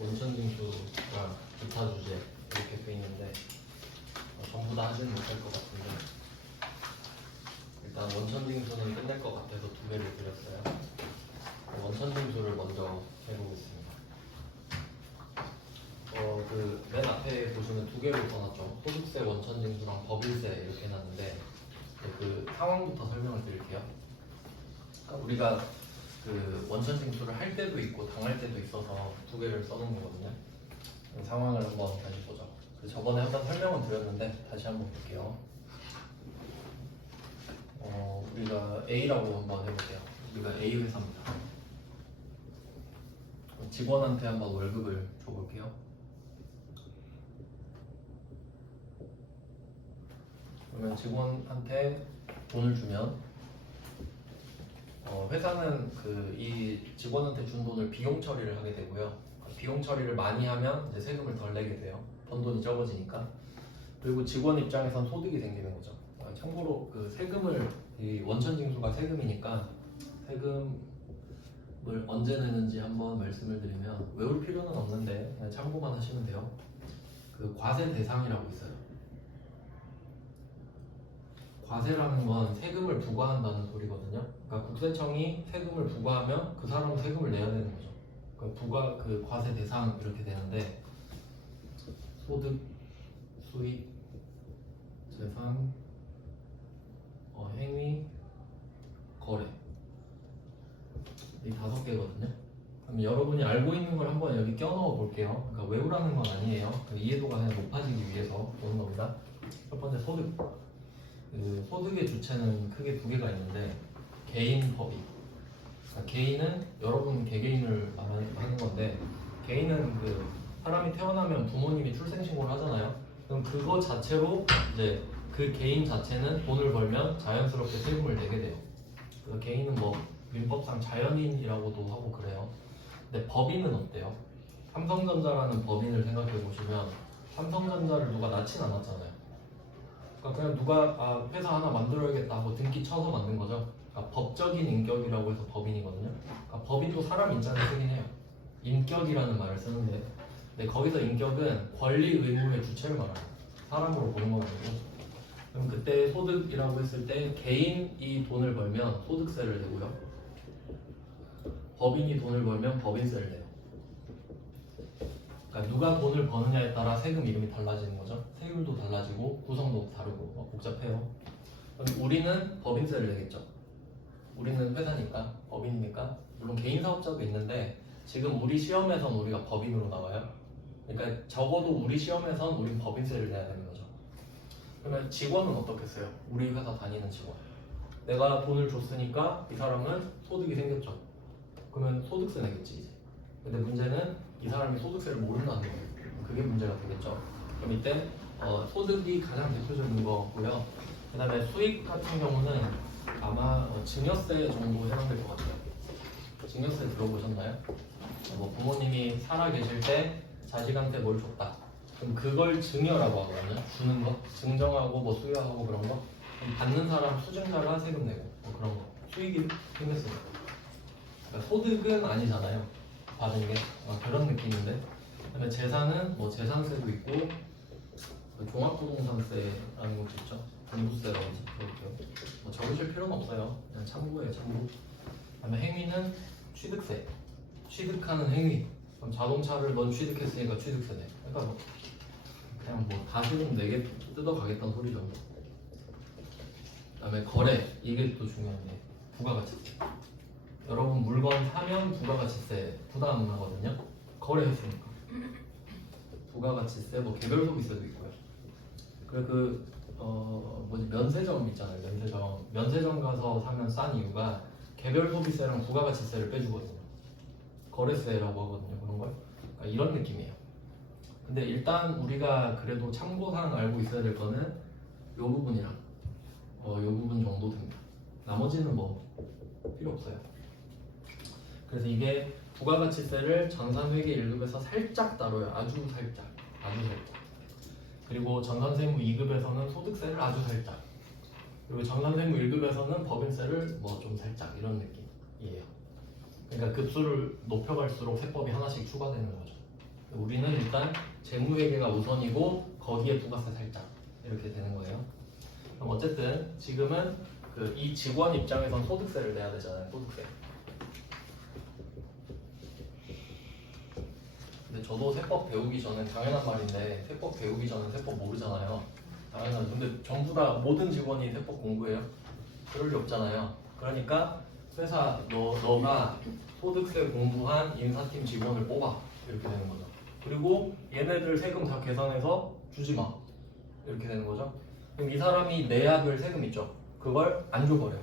원천징수랑 기타 주제 이렇게 돼 있는데 전부 다 하지는 못할 것 같은데 일단 원천징수는 끝낼 것 같아서 두 개를 드렸어요. 원천징수를 먼저 해보겠습니다. 맨 앞에 보시면 두 개를 써놨죠. 소득세 원천징수랑 법인세 이렇게 해놨는데 그 상황부터 설명을 드릴게요. 우리가 그 원천징수를 할 때도 있고 당할 때도 있어서 두 개를 써놓은 거거든요. 상황을 한번 다시 보죠. 저번에 한번 설명을 드렸는데 다시 한번 볼게요. 우리가 A라고 한번 해볼게요. 우리가 A 회사입니다. 직원한테 한번 월급을 줘볼게요. 그러면 직원한테 돈을 주면 회사는 이 직원한테 준 돈을 비용 처리를 하게 되고요. 비용 처리를 많이 하면 이제 세금을 덜 내게 돼요. 번 돈이 적어지니까. 그리고 직원 입장에선 소득이 생기는 거죠. 참고로 그 세금을 이 원천징수가 세금이니까 세금을 언제 내는지 한번 말씀을 드리면 외울 필요는 없는데 그냥 참고만 하시면 돼요. 그 과세 대상이라고 있어요. 과세라는 건 세금을 부과한다는 소리거든요. 그러니까 국세청이 세금을 부과하면 그 사람은 세금을 내야 되는 거죠. 그러니까 과세 대상 이렇게 되는데 소득, 수익, 재산, 행위, 거래 이 5개거든요. 그럼 여러분이 알고 있는 걸 한번 여기 껴넣어 볼게요. 그러니까 외우라는 건 아니에요. 이해도가 그냥 높아지기 위해서 보는 겁니다. 첫 번째 소득. 소득의 주체는 크게 두 개가 있는데 개인, 법인. 그러니까 개인은 여러분 개개인을 말하는 건데 개인은 그 사람이 태어나면 부모님이 출생신고를 하잖아요. 그럼 그거 자체로 이제 그 개인 자체는 돈을 벌면 자연스럽게 세금을 내게 돼요. 그래서 개인은 뭐 민법상 자연인이라고도 하고 그래요. 근데 법인은 어때요? 삼성전자라는 법인을 생각해 보시면 삼성전자를 누가 낳진 않았잖아요. 그러니까 그냥 누가 회사 하나 만들어야겠다 하고 등기 쳐서 만든 거죠. 그러니까 법적인 인격이라고 해서 법인이거든요. 그러니까 법인도 사람 인자를 쓰긴 해요. 인격이라는 말을 쓰는데 근데 거기서 인격은 권리 의무의 주체를 말하는 사람으로 보는 거거든요. 그럼 그때 소득이라고 했을 때 개인이 돈을 벌면 소득세를 내고요. 법인이 돈을 벌면 법인세를 내요. 그러니까 누가 돈을 버느냐에 따라 세금 이름이 달라지는 거죠. 세율도 달라지고 구성도 다르고 복잡해요. 그럼 우리는 법인세를 내겠죠. 우리는 회사니까 법인이니까. 물론 개인 사업자도 있는데 지금 우리 시험에선 우리가 법인으로 나와요. 그러니까 적어도 우리 시험에선 우린 법인세를 내야 되는 거죠. 그러면 직원은 어떻겠어요? 우리 회사 다니는 직원. 내가 돈을 줬으니까 이 사람은 소득이 생겼죠. 그러면 소득세 내겠지 이제. 근데 문제는 이 사람이 소득세를 모른다는 거예요. 그게 문제가 되겠죠. 그럼 이때 소득이 가장 대표적인 거고요. 그 다음에 수익 같은 경우는 아마 증여세 정도 해당될 것 같아요. 증여세 들어보셨나요? 부모님이 살아 계실 때 자식한테 뭘 줬다. 그럼 그걸 증여라고 하거든요. 주는 거, 증정하고 수여하고 그런 거. 그럼 받는 사람 수증자가 세금 내고 그런 거. 수익이 생겼어요. 그러니까 소득은 아니잖아요. 받은 게 그런 느낌인데. 그다음에 재산은 재산세도 있고 종합부동산세라는 것도 있죠. 종부세라든지 그렇게요. 적으실 필요는 없어요. 그냥 참고예요, 참고. 그다음에 행위는 취득세. 취득하는 행위. 그럼 자동차를 넌 취득했으니까 취득세네. 그러니까 그냥 가식은 내게 뜯어가겠다는 소리죠. 그다음에 거래. 이게 또 중요한데 부가가치세. 여러분 물건 사면 부가가치세 부담하거든요. 거래했으니까. 부가가치세, 개별 소비세도 있고요. 면세점 있잖아요. 면세점 가서 사면 싼 이유가 개별 소비세랑 부가가치세를 빼주거든요. 거래세라고 하거든요. 그런 걸. 그러니까 이런 느낌이에요. 근데 일단 우리가 그래도 참고사항 알고 있어야 될 거는 이 부분이랑 이 부분 정도 됩니다. 나머지는 필요 없어요. 그래서 이게 부가가치세를 전산회계 1급에서 살짝 다뤄요. 아주 살짝. 그리고 전산세무 2급에서는 소득세를 아주 살짝. 그리고 전산세무 1급에서는 법인세를 좀 살짝 이런 느낌이에요. 그러니까 급수를 높여갈수록 세법이 하나씩 추가되는 거죠. 우리는 일단 재무회계가 우선이고 거기에 부가세 살짝 이렇게 되는 거예요. 그럼 어쨌든 지금은 이 직원 입장에선 소득세를 내야 되잖아요. 소득세. 근데 저도 세법 배우기 전에 당연한 말인데 세법 배우기 전에 세법 모르잖아요. 당연하죠. 근데 전부 다 모든 직원이 세법 공부해요? 그럴 리 없잖아요. 그러니까 회사 너가 소득세 공부한 인사팀 직원을 뽑아 이렇게 되는 거죠. 그리고 얘네들 세금 다 계산해서 주지 마 이렇게 되는 거죠. 그럼 이 사람이 내야 될 세금 있죠. 그걸 안 줘버려.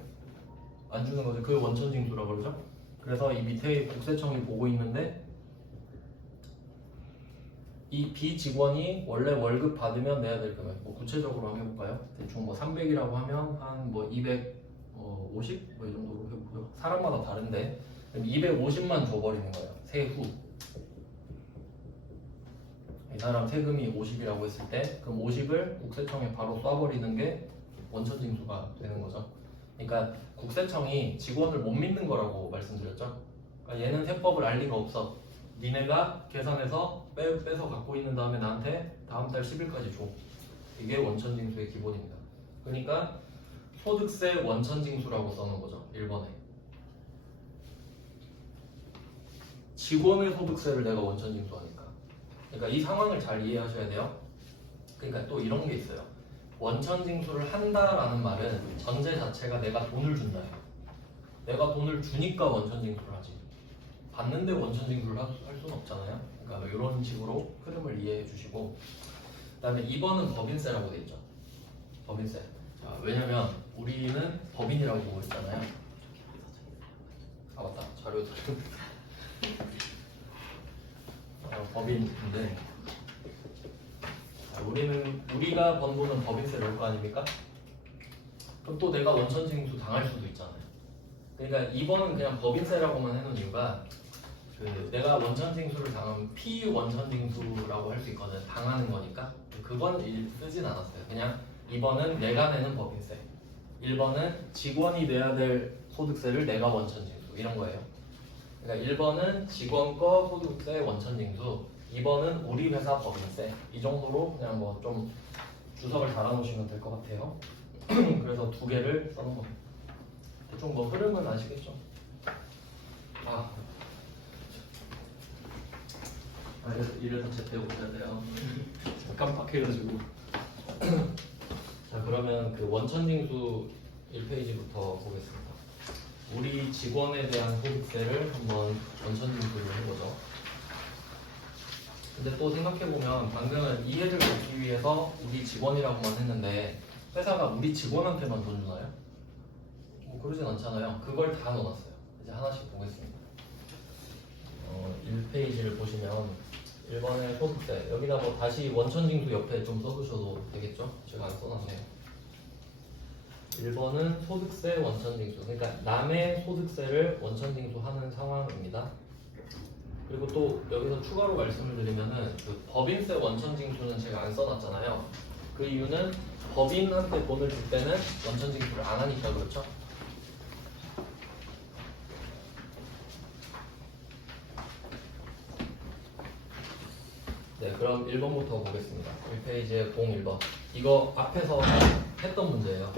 안 주는 거죠. 그 원천징수라고 그러죠. 그래서 이 밑에 국세청이 보고 있는데 이 비직원이 원래 월급 받으면 내야 될 금액 뭐 구체적으로 한번 해볼까요? 대충 뭐 300이라고 하면 한 뭐 250? 뭐 이 정도로 해보고요. 사람마다 다른데 250만 줘버리는 거예요. 세후. 이 사람 세금이 50이라고 했을 때 그럼 50을 국세청에 바로 쏴버리는 게 원천징수가 되는 거죠. 그러니까 국세청이 직원을 못 믿는 거라고 말씀드렸죠. 그러니까 얘는 세법을 알 리가 없어. 니네가 계산해서 빼서 갖고 있는 다음에 나한테 다음 달 10일까지 줘. 이게 원천징수의 기본입니다. 그러니까 소득세 원천징수라고 써놓은 거죠. 1번에. 직원의 소득세를 내가 원천징수하니까. 그러니까 이 상황을 잘 이해하셔야 돼요. 그러니까 또 이런 게 있어요. 원천징수를 한다라는 말은 전제 자체가 내가 돈을 준다예요. 내가 돈을 주니까 원천징수를 하지. 받는데 원천징수를 할 수는 없잖아요. 그러니까 이런 식으로 흐름을 이해해 주시고, 그다음에 2번은 법인세라고 돼 있죠. 법인세. 자, 왜냐면 우리는 법인이라고 보고 있잖아요. 아 맞다. 자료 법인인데 우리가 번 돈은 법인세를 낼 거 아닙니까? 그럼 또 내가 원천징수 당할 수도 있잖아요. 그러니까 2번은 그냥 법인세라고만 해놓은 이유가 내가 원천징수를 당하면 피원천징수라고 할 수 있거든. 당하는 거니까. 그건 쓰진 않았어요. 그냥 2번은 내가 내는 법인세, 1번은 직원이 내야 될 소득세를 내가 원천징수 이런 거예요. 그러니까 1번은 직원 거 소득세 원천징수, 2번은 우리 회사 법인세. 이 정도로 그냥 뭐 좀 주석을 달아놓으시면 될 것 같아요. 그래서 두 개를 써놓은 겁니다. 대충 뭐 흐름은 아시겠죠? 이래서 제때 오셔야 돼요. 깜빡해가지고. 자, 그러면 그 원천징수 1페이지부터 보겠습니다. 우리 직원에 대한 소득세를 한번 원천징수를 해보죠. 근데 또 생각해보면 방금은 이해를 돕기 위해서 우리 직원이라고만 했는데 회사가 우리 직원한테만 돈 주나요? 뭐 그러진 않잖아요. 그걸 다 넣어놨어요. 이제 하나씩 보겠습니다. 1페이지를 보시면 1번의 소득세, 여기다 뭐 다시 원천징수 옆에 좀 써두셔도 되겠죠? 제가 안 써놨네요. 1번은 소득세 원천징수, 그러니까 남의 소득세를 원천징수하는 상황입니다. 그리고 또 여기서 추가로 말씀을 드리면은 그 법인세 원천징수는 제가 안 써놨잖아요. 그 이유는 법인한테 돈을 줄 때는 원천징수를 안 하니까 그렇죠? 네, 그럼 1번부터 보겠습니다. 1페이지에 01번. 이거 앞에서 했던 문제예요.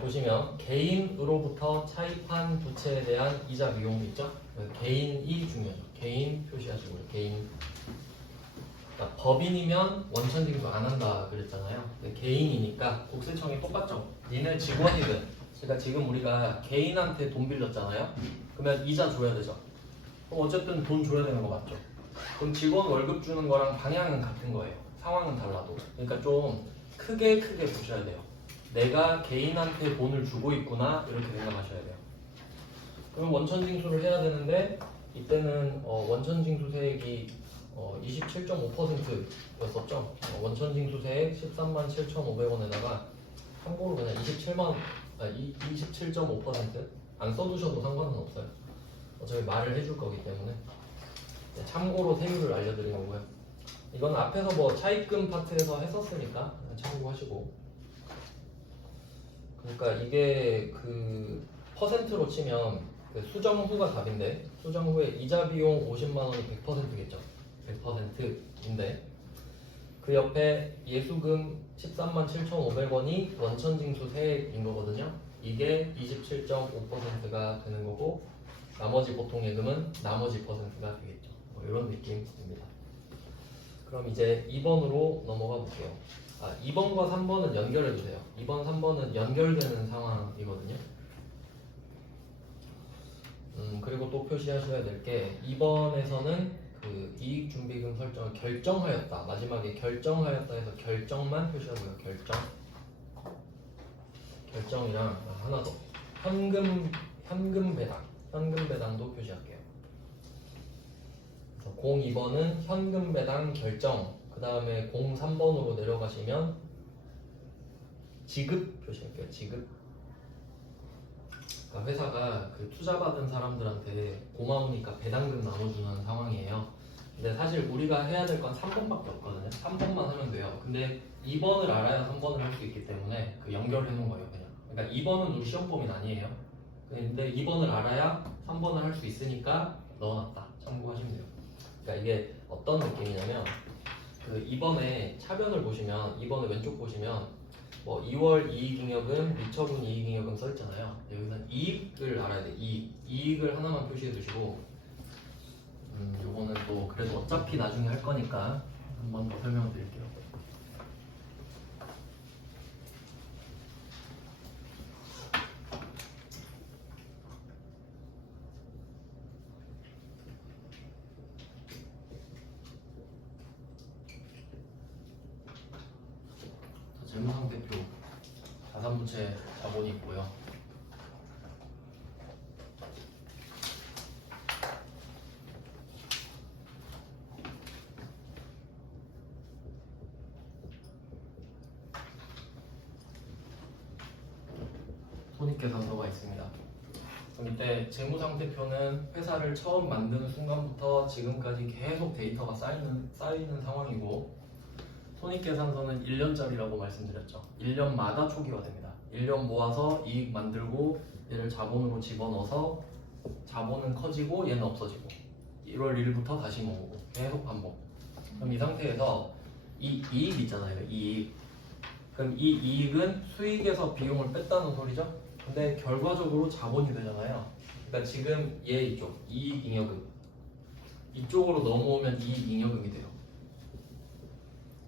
보시면 개인으로부터 차입한 부채에 대한 이자 비용 있죠? 개인이 중요하죠. 개인 표시하시고요. 개인. 그러니까 법인이면 원천징수 안 한다 그랬잖아요. 근데 개인이니까 국세청이 똑같죠. 니네 직원이든. 그러니까 지금 우리가 개인한테 돈 빌렸잖아요. 그러면 이자 줘야 되죠. 그럼 어쨌든 돈 줘야 되는 거 맞죠? 그럼 직원 월급 주는 거랑 방향은 같은 거예요. 상황은 달라도. 그러니까 좀 크게 보셔야 돼요. 내가 개인한테 돈을 주고 있구나 이렇게 생각하셔야 돼요. 그럼 원천징수를 해야 되는데 이때는 원천징수세액이 27.5%였었죠. 원천징수세액 13만 7,500원에다가 참고로 그냥 27.5%안 써두셔도 상관은 없어요. 어차피 말을 해줄 거기 때문에. 참고로 세율을 알려드린 거고요. 이건 앞에서 뭐 차입금 파트에서 했었으니까 참고하시고. 그러니까 이게 그 퍼센트로 치면 그 수정 후가 답인데 수정 후에 이자 비용 50만 원이 100%겠죠. 100%인데 그 옆에 예수금 13만 7,500원이 원천징수 세액인 거거든요. 이게 27.5%가 되는 거고 나머지 보통 예금은 나머지 퍼센트가 되겠죠. 뭐 이런 느낌입니다. 그럼 이제 2번으로 넘어가 볼게요. 2번과 3번은 연결해도 돼요. 2번, 3번은 연결되는 상황이거든요. 그리고 또 표시하셔야 될 게 2번에서는 그 이익준비금 설정을 결정하였다. 마지막에 결정하였다 해서 결정만 표시하고요. 결정이랑 하나 더 현금 배당도 표시할게요. 그래서 02번은 현금 배당 결정. 그 다음에 03번으로 내려가시면 지급 표시할게요. 지급. 그러니까 회사가 그 투자받은 사람들한테 고마우니까 배당금 나눠주는 상황이에요. 근데 사실 우리가 해야 될 건 3번밖에 없거든요. 3번만 하면 돼요. 근데 2번을 알아야 3번을 할 수 있기 때문에 그 연결해 놓은 거예요. 그냥. 그러니까 2번은 우리 시험 범위는 아니에요. 근데 2번을 알아야 3번을 할 수 있으니까 넣어놨다. 참고하시면 돼요. 그러니까 이게 어떤 느낌이냐면 그 2번에 차변을 보시면 2번의 왼쪽 보시면 뭐 2월 이익잉여금, 미처분 이익잉여금 써 있잖아요. 여기서는 이익을 알아야 돼. 이익을 하나만 표시해 두시고 요거는 또 그래도 어차피 나중에 할 거니까 한 번 더 설명을 드릴게요. 재무상태표 자산부채 자본이 있고요. 손익계산서가 있습니다. 그럼 이때 재무상태표는 회사를 처음 만드는 순간부터 지금까지 계속 데이터가 쌓이는 상황이고 손익계산서는 1년짜리라고 말씀드렸죠. 1년마다 초기화됩니다. 1년 모아서 이익 만들고 얘를 자본으로 집어넣어서 자본은 커지고 얘는 없어지고 1월 1일부터 다시 모으고 계속 반복. 그럼 이 상태에서 이 이익 있잖아요. 이익. 그럼 이 이익은 수익에서 비용을 뺐다는 소리죠. 근데 결과적으로 자본이 되잖아요. 그러니까 지금 얘 이쪽 이익잉여금 이쪽으로 넘어오면 이익잉여금이 돼요.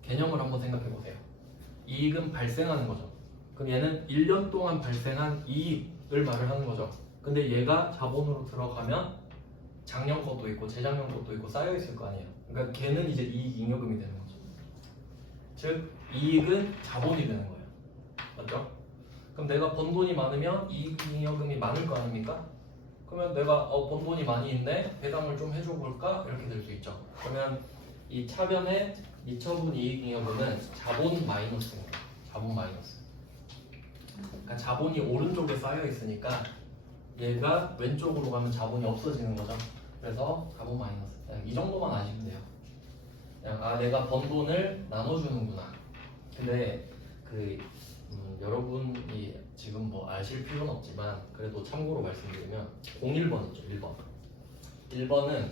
개념을 한번 생각해 보세요. 이익은 발생하는 거죠. 그럼 얘는 1년 동안 발생한 이익을 말을 하는 거죠. 근데 얘가 자본으로 들어가면 작년 것도 있고 재작년 것도 있고 쌓여 있을 거 아니에요. 그러니까 걔는 이제 이익잉여금이 되는 거죠. 즉 이익은 자본이 되는 거예요. 맞죠? 그럼 내가 번 돈이 많으면 이익잉여금이 많을 거 아닙니까? 그러면 내가 번 돈이 많이 있네 배당을 좀 해줘 볼까? 이렇게 될 수 있죠. 그러면 이 차변에 미처분 이익잉여금은 자본 마이너스입니다. 자본 마이너스. 그러니까 자본이 오른쪽에 쌓여 있으니까 얘가 왼쪽으로 가면 자본이 없어지는 거죠. 그래서 자본 마이너스. 그냥 이 정도만 아시면 돼요. 그냥 내가 번 돈을 나눠주는구나. 근데 여러분이 지금 뭐 아실 필요는 없지만 그래도 참고로 말씀드리면 01번 있죠. 1번. 1번은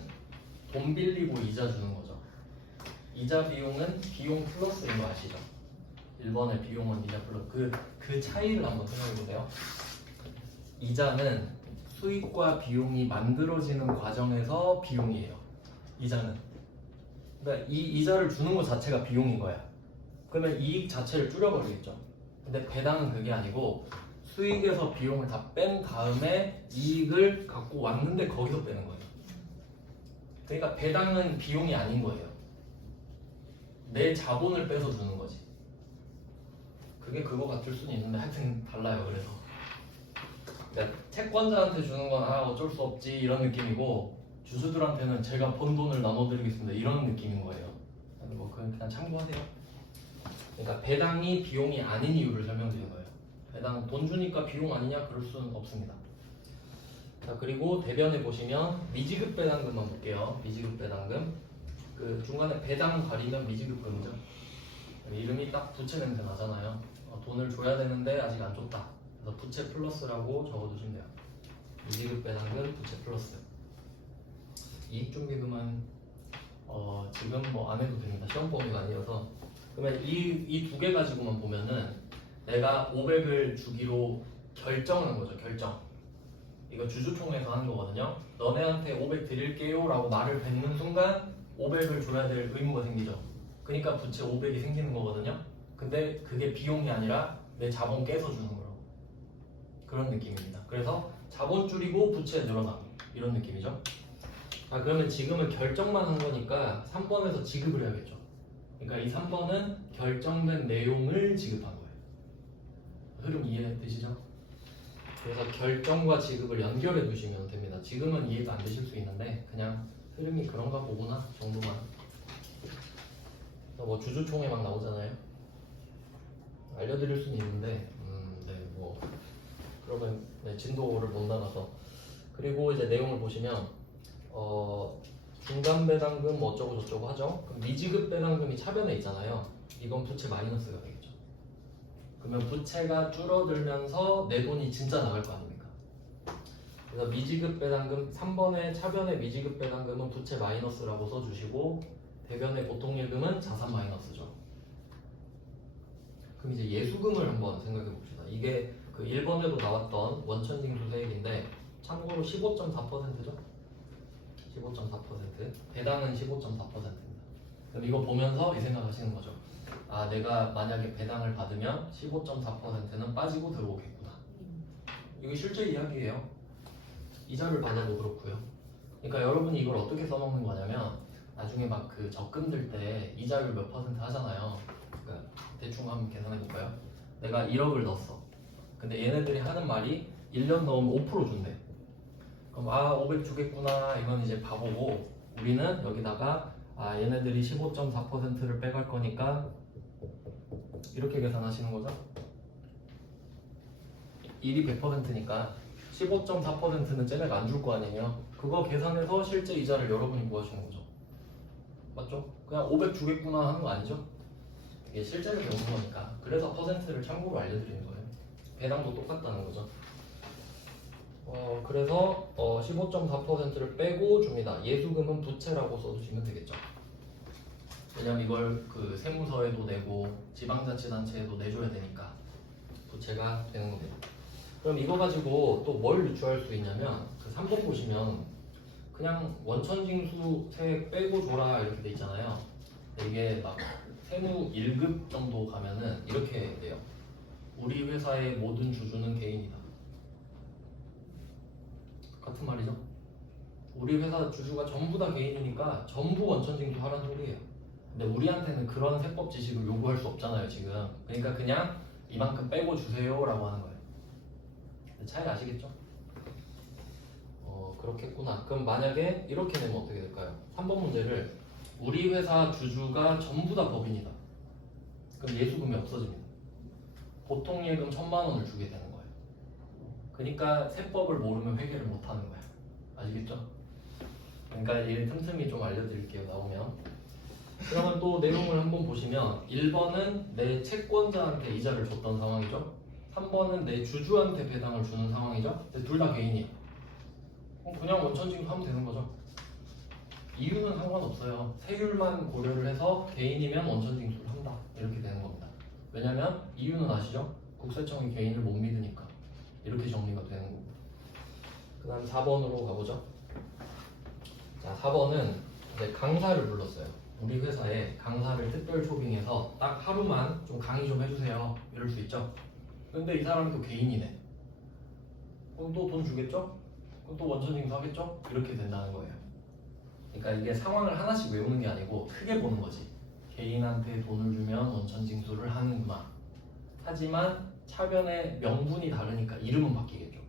돈 빌리고 이자 주는 거죠. 이자 비용은 비용 플러스인 거 아시죠? 1번의 비용은 이자 플러스. 그 차이를 한번 생각해 보세요. 이자는 수익과 비용이 만들어지는 과정에서 비용이에요. 이자는. 그러니까 이 이자를 주는 것 자체가 비용인 거야. 그러면 이익 자체를 줄여버리겠죠. 근데 배당은 그게 아니고 수익에서 비용을 다 뺀 다음에 이익을 갖고 왔는데 거기서 빼는 거예요. 그러니까 배당은 비용이 아닌 거예요. 내 자본을 빼서 주는 거지. 그게 그거 같을 수는 있는데 하여튼 달라요. 그래서 그러니까 채권자한테 주는 건 어쩔 수 없지 이런 느낌이고 주주들한테는 제가 번 돈을 나눠드리겠습니다 이런 느낌인 거예요. 뭐 그냥 참고하세요. 그러니까 배당이 비용이 아닌 이유를 설명드린 거예요. 배당 돈 주니까 비용 아니냐 그럴 수는 없습니다. 자 그리고 대변에 보시면 미지급 배당금만 볼게요. 미지급 배당금 그 중간에 배당 가리면 미지급금이죠. 이름이 딱 부채 냄새 나잖아요. 돈을 줘야 되는데 아직 안 줬다. 그래서 부채 플러스라고 적어두시면 돼요. 미지급 배당금 부채 플러스. 이익준비금은 지금 뭐 안 해도 됩니다. 시험 범위가 아니어서. 그러면 이 두 개 가지고만 보면은 내가 500을 주기로 결정하는 거죠. 결정. 이거 주주총회에서 하는 거거든요. 너네한테 500 드릴게요 라고 말을 뱉는 순간 500을 줘야 될 의무가 생기죠. 그러니까 부채 500이 생기는 거거든요. 근데 그게 비용이 아니라 내 자본 깨서 주는 거라고. 그런 느낌입니다. 그래서 자본 줄이고 부채 늘어나. 이런 느낌이죠. 그러면 지금은 결정만 한 거니까 3번에서 지급을 해야겠죠. 그러니까 이 3번은 결정된 내용을 지급한 거예요. 흐름 이해되시죠? 그래서 결정과 지급을 연결해 두시면 됩니다. 지금은 이해가 안 되실 수 있는데 그냥 흐름이 그런가 보구나 정도만. 뭐 주주총회 막 나오잖아요. 알려드릴 수는 있는데 네, 뭐 그러면 네, 진도를 못 나가서. 그리고 이제 내용을 보시면 중간 배당금 뭐 어쩌고 저쩌고 하죠. 그럼 미지급 배당금이 차변에 있잖아요. 이건 부채 마이너스가 되겠죠. 그러면 부채가 줄어들면서 내 돈이 진짜 나갈 거 아닙니까? 그래서 미지급 배당금 3번의 차변의 미지급 배당금은 부채 마이너스라고 써주시고 대변의 보통예금은 자산 마이너스죠. 그럼 이제 예수금을 한번 생각해 봅시다. 이게 그 1번에도 나왔던 원천징수세액인데 참고로 15.4%죠. 15.4%. 배당은 15.4%입니다. 그럼 이거 보면서 이 생각하시는 거죠. 내가 만약에 배당을 받으면 15.4%는 빠지고 들어오겠구나. 이거 실제 이야기예요. 이자를 받아도 그렇고요. 그러니까 여러분이 이걸 어떻게 써먹는 거냐면 나중에 막 그 적금 들 때 이자율 몇 퍼센트 하잖아요. 그러니까 대충 한번 계산해 볼까요? 내가 1억을 넣었어. 근데 얘네들이 하는 말이 1년 넣으면 5% 준대. 그럼 500 주겠구나 이건 이제 바보고 우리는 여기다가 얘네들이 15.4%를 빼갈 거니까 이렇게 계산하시는 거죠. 1이 100%니까 15.4%는 쟤네가 안 줄 거 아니에요. 그거 계산해서 실제 이자를 여러분이 모아주는 거죠. 맞죠? 그냥 500 주겠구나 하는 거 아니죠? 이게 실제로 배우는 거니까. 그래서 퍼센트를 참고로 알려드리는 거예요. 배당도 똑같다는 거죠. 그래서 15.4%를 빼고 줍니다. 예수금은 부채라고 써주시면 되겠죠. 왜냐면 이걸 그 세무서에도 내고 지방자치단체에도 내줘야 되니까 부채가 되는 겁니다. 그럼 이거 가지고 또 뭘 유추할 수 있냐면 그 3번 보시면 그냥 원천징수 세액 빼고 줘라 이렇게 돼 있잖아요. 이게 막 세무 1급 정도 가면은 이렇게 돼요. 우리 회사의 모든 주주는 개인이다. 같은 말이죠. 우리 회사 주주가 전부 다 개인이니까 전부 원천징수 하라는 소리예요. 근데 우리한테는 그런 세법 지식을 요구할 수 없잖아요 지금. 그러니까 그냥 이만큼 빼고 주세요 라고 하는 거예요. 차이 아시겠죠? 그렇겠구나. 그럼 만약에 이렇게 내면 어떻게 될까요? 3번 문제를 우리 회사 주주가 전부 다 법인이다. 그럼 예수금이 없어집니다. 보통 예금 1,000만 원을 주게 되는 거예요. 그러니까 세법을 모르면 회계를 못 하는 거야. 아시겠죠? 그러니까 이 틈틈이 좀 알려드릴게요. 나오면. 그러면 또 내용을 한번 보시면 1번은 내 채권자한테 이자를 줬던 상황이죠. 3번은 내 주주한테 배당을 주는 상황이죠. 근데 둘 다 개인이에요. 그냥 원천징수 하면 되는 거죠. 이유는 상관없어요. 세율만 고려를 해서 개인이면 원천징수를 한다. 이렇게 되는 겁니다. 왜냐면 이유는 아시죠? 국세청이 개인을 못 믿으니까. 이렇게 정리가 되는 거고. 그 다음 4번으로 가보죠. 자, 4번은 이제 강사를 불렀어요. 우리 회사에 강사를 특별 초빙해서 딱 하루만 좀 강의 좀 해주세요. 이럴 수 있죠. 근데 이 사람이 또 개인이네. 그럼 또 돈 주겠죠? 그럼 또 원천징수 하겠죠? 이렇게 된다는 거예요. 그러니까 이게 상황을 하나씩 외우는 게 아니고 크게 보는 거지. 개인한테 돈을 주면 원천징수를 하는구나. 하지만 차변의 명분이 다르니까 이름은 바뀌겠죠.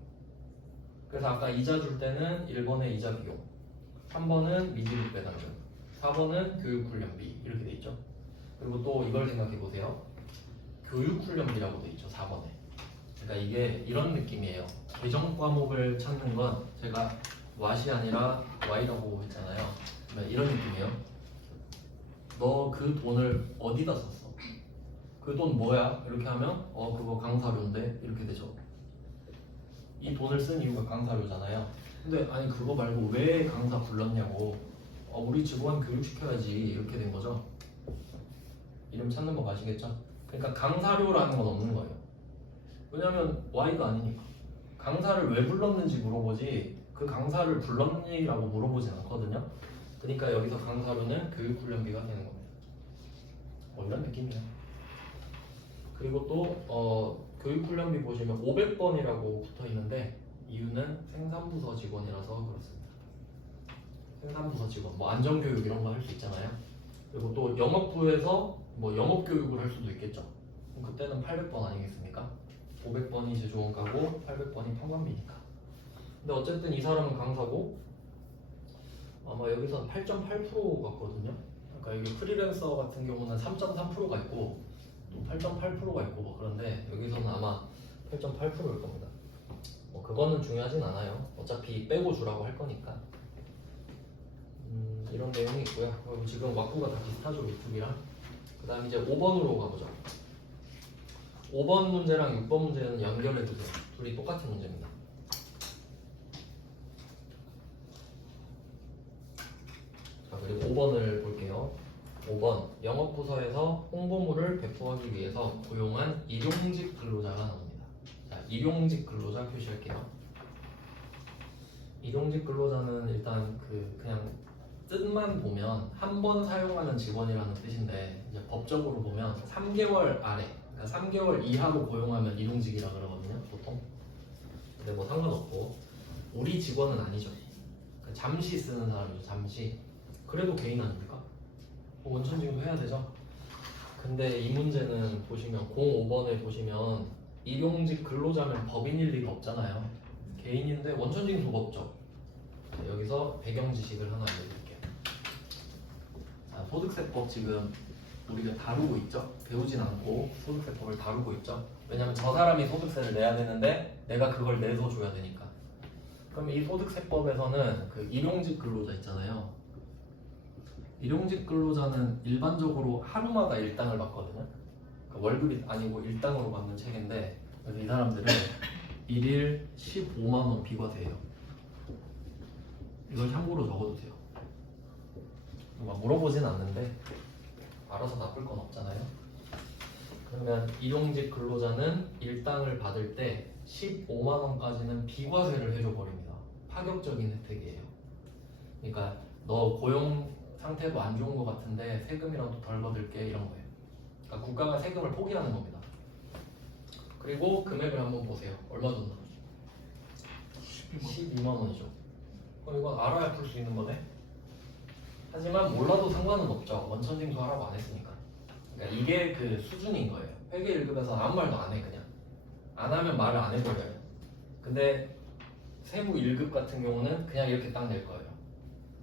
그래서 아까 이자 줄 때는 1번의 이자 비용, 3번은 미지급 배당금, 4번은 교육훈련비 이렇게 돼 있죠. 그리고 또 이걸 생각해 보세요. 교육훈련비라고 돼 있죠. 4번에. 그러니까 이게 이런 느낌이에요. 개정 과목을 찾는 건 제가 왓이 아니라 Y라고 했잖아요. 그러니까 이런 느낌이에요. 너 그 돈을 어디다 썼어? 그 돈 뭐야? 이렇게 하면 그거 강사료인데 이렇게 되죠. 이 돈을 쓴 이유가 강사료잖아요. 근데 아니 그거 말고 왜 강사 불렀냐고 우리 직원 교육시켜야지 이렇게 된 거죠. 이름 찾는 법 아시겠죠? 그러니까 강사료라는 건 없는 거예요. 왜냐면 Y가 아니니까. 강사를 왜 불렀는지 물어보지 그 강사를 불렀니라고 물어보지 않거든요. 그러니까 여기서 강사료는 교육훈련비가 되는 겁니다. 이런 느낌이에요. 그리고 또 교육훈련비 보시면 500번이라고 붙어 있는데 이유는 생산부서 직원이라서 그렇습니다. 생산부서 직원, 뭐 안전교육 이런 거 할 수 있잖아요. 그리고 또 영업부에서 뭐 영업교육을 할 수도 있겠죠. 그럼 그때는 800번 아니겠습니까? 500번이 제조원가고 800번이 판관비니까. 근데 어쨌든 이 사람은 강사고 아마 여기서는 8.8% 같거든요. 그러니까 여기 프리랜서 같은 경우는 3.3%가 있고 또 8.8%가 있고 뭐 그런데 여기서는 아마 8.8%일 겁니다. 뭐 그거는 중요하진 않아요. 어차피 빼고 주라고 할 거니까. 이런 내용이 있고요. 그리고 지금 왁구가 다 비슷하죠, 위쪽이랑. 그 다음 이제 5번으로 가보죠. 5번 문제랑 6번 문제는 연결해 두세요. 둘이 똑같은 문제입니다. 자, 그리고 5번을 볼게요. 5번 영업부서에서 홍보물을 배포하기 위해서 고용한 일용직 근로자가 나옵니다. 자, 일용직 근로자 표시할게요. 일용직 근로자는 일단 그냥 뜻만 보면 한 번 사용하는 직원이라는 뜻인데 이제 법적으로 보면 3개월 아래, 그러니까 3개월 이하로 고용하면 일용직이라 그러거든요, 보통. 근데 뭐 상관없고 우리 직원은 아니죠. 그러니까 잠시 쓰는 사람이죠, 잠시. 그래도 개인 아닙니까? 원천징수 해야 되죠. 근데 이 문제는 보시면 05번에 보시면 일용직 근로자면 법인일 리가 없잖아요. 개인인데 원천징수가 없죠. 자, 여기서 배경 지식을 하나 알려드릴게요. 자, 소득세법 지금 우리가 다루고 있죠. 배우진 않고 소득세법을 다루고 있죠. 왜냐면 저 사람이 소득세를 내야 되는데 내가 그걸 내서 줘야 되니까. 그럼 이 소득세법에서는 그 일용직 근로자 있잖아요. 일용직 근로자는 일반적으로 하루마다 일당을 받거든요. 그러니까 월급이 아니고 일당으로 받는 책인데 그래서 이 사람들은 일일 15만원 비과세예요. 이걸 참고로 적어두세요. 막 물어보진 않는데 알아서 나쁠 건 없잖아요. 그러면 일용직 근로자는 일당을 받을 때 15만원까지는 비과세를 해줘 버립니다. 파격적인 혜택이에요. 그러니까 너 고용 상태도 안 좋은 것 같은데 세금이라도 덜 받을게 이런 거예요. 그러니까 국가가 세금을 포기하는 겁니다. 그리고 금액을 한번 보세요. 얼마 줬나? 12만 원이죠. 그럼 이건 알아야 풀 수 있는 거네. 하지만 몰라도 상관은 없죠. 원천징수 하라고 안 했으니까. 그러니까 이게 그 수준인 거예요. 회계 1급에서 아무 말도 안 해 그냥. 안 하면 말을 안 해버려요. 근데 세무 1급 같은 경우는 그냥 이렇게 딱 낼 거예요.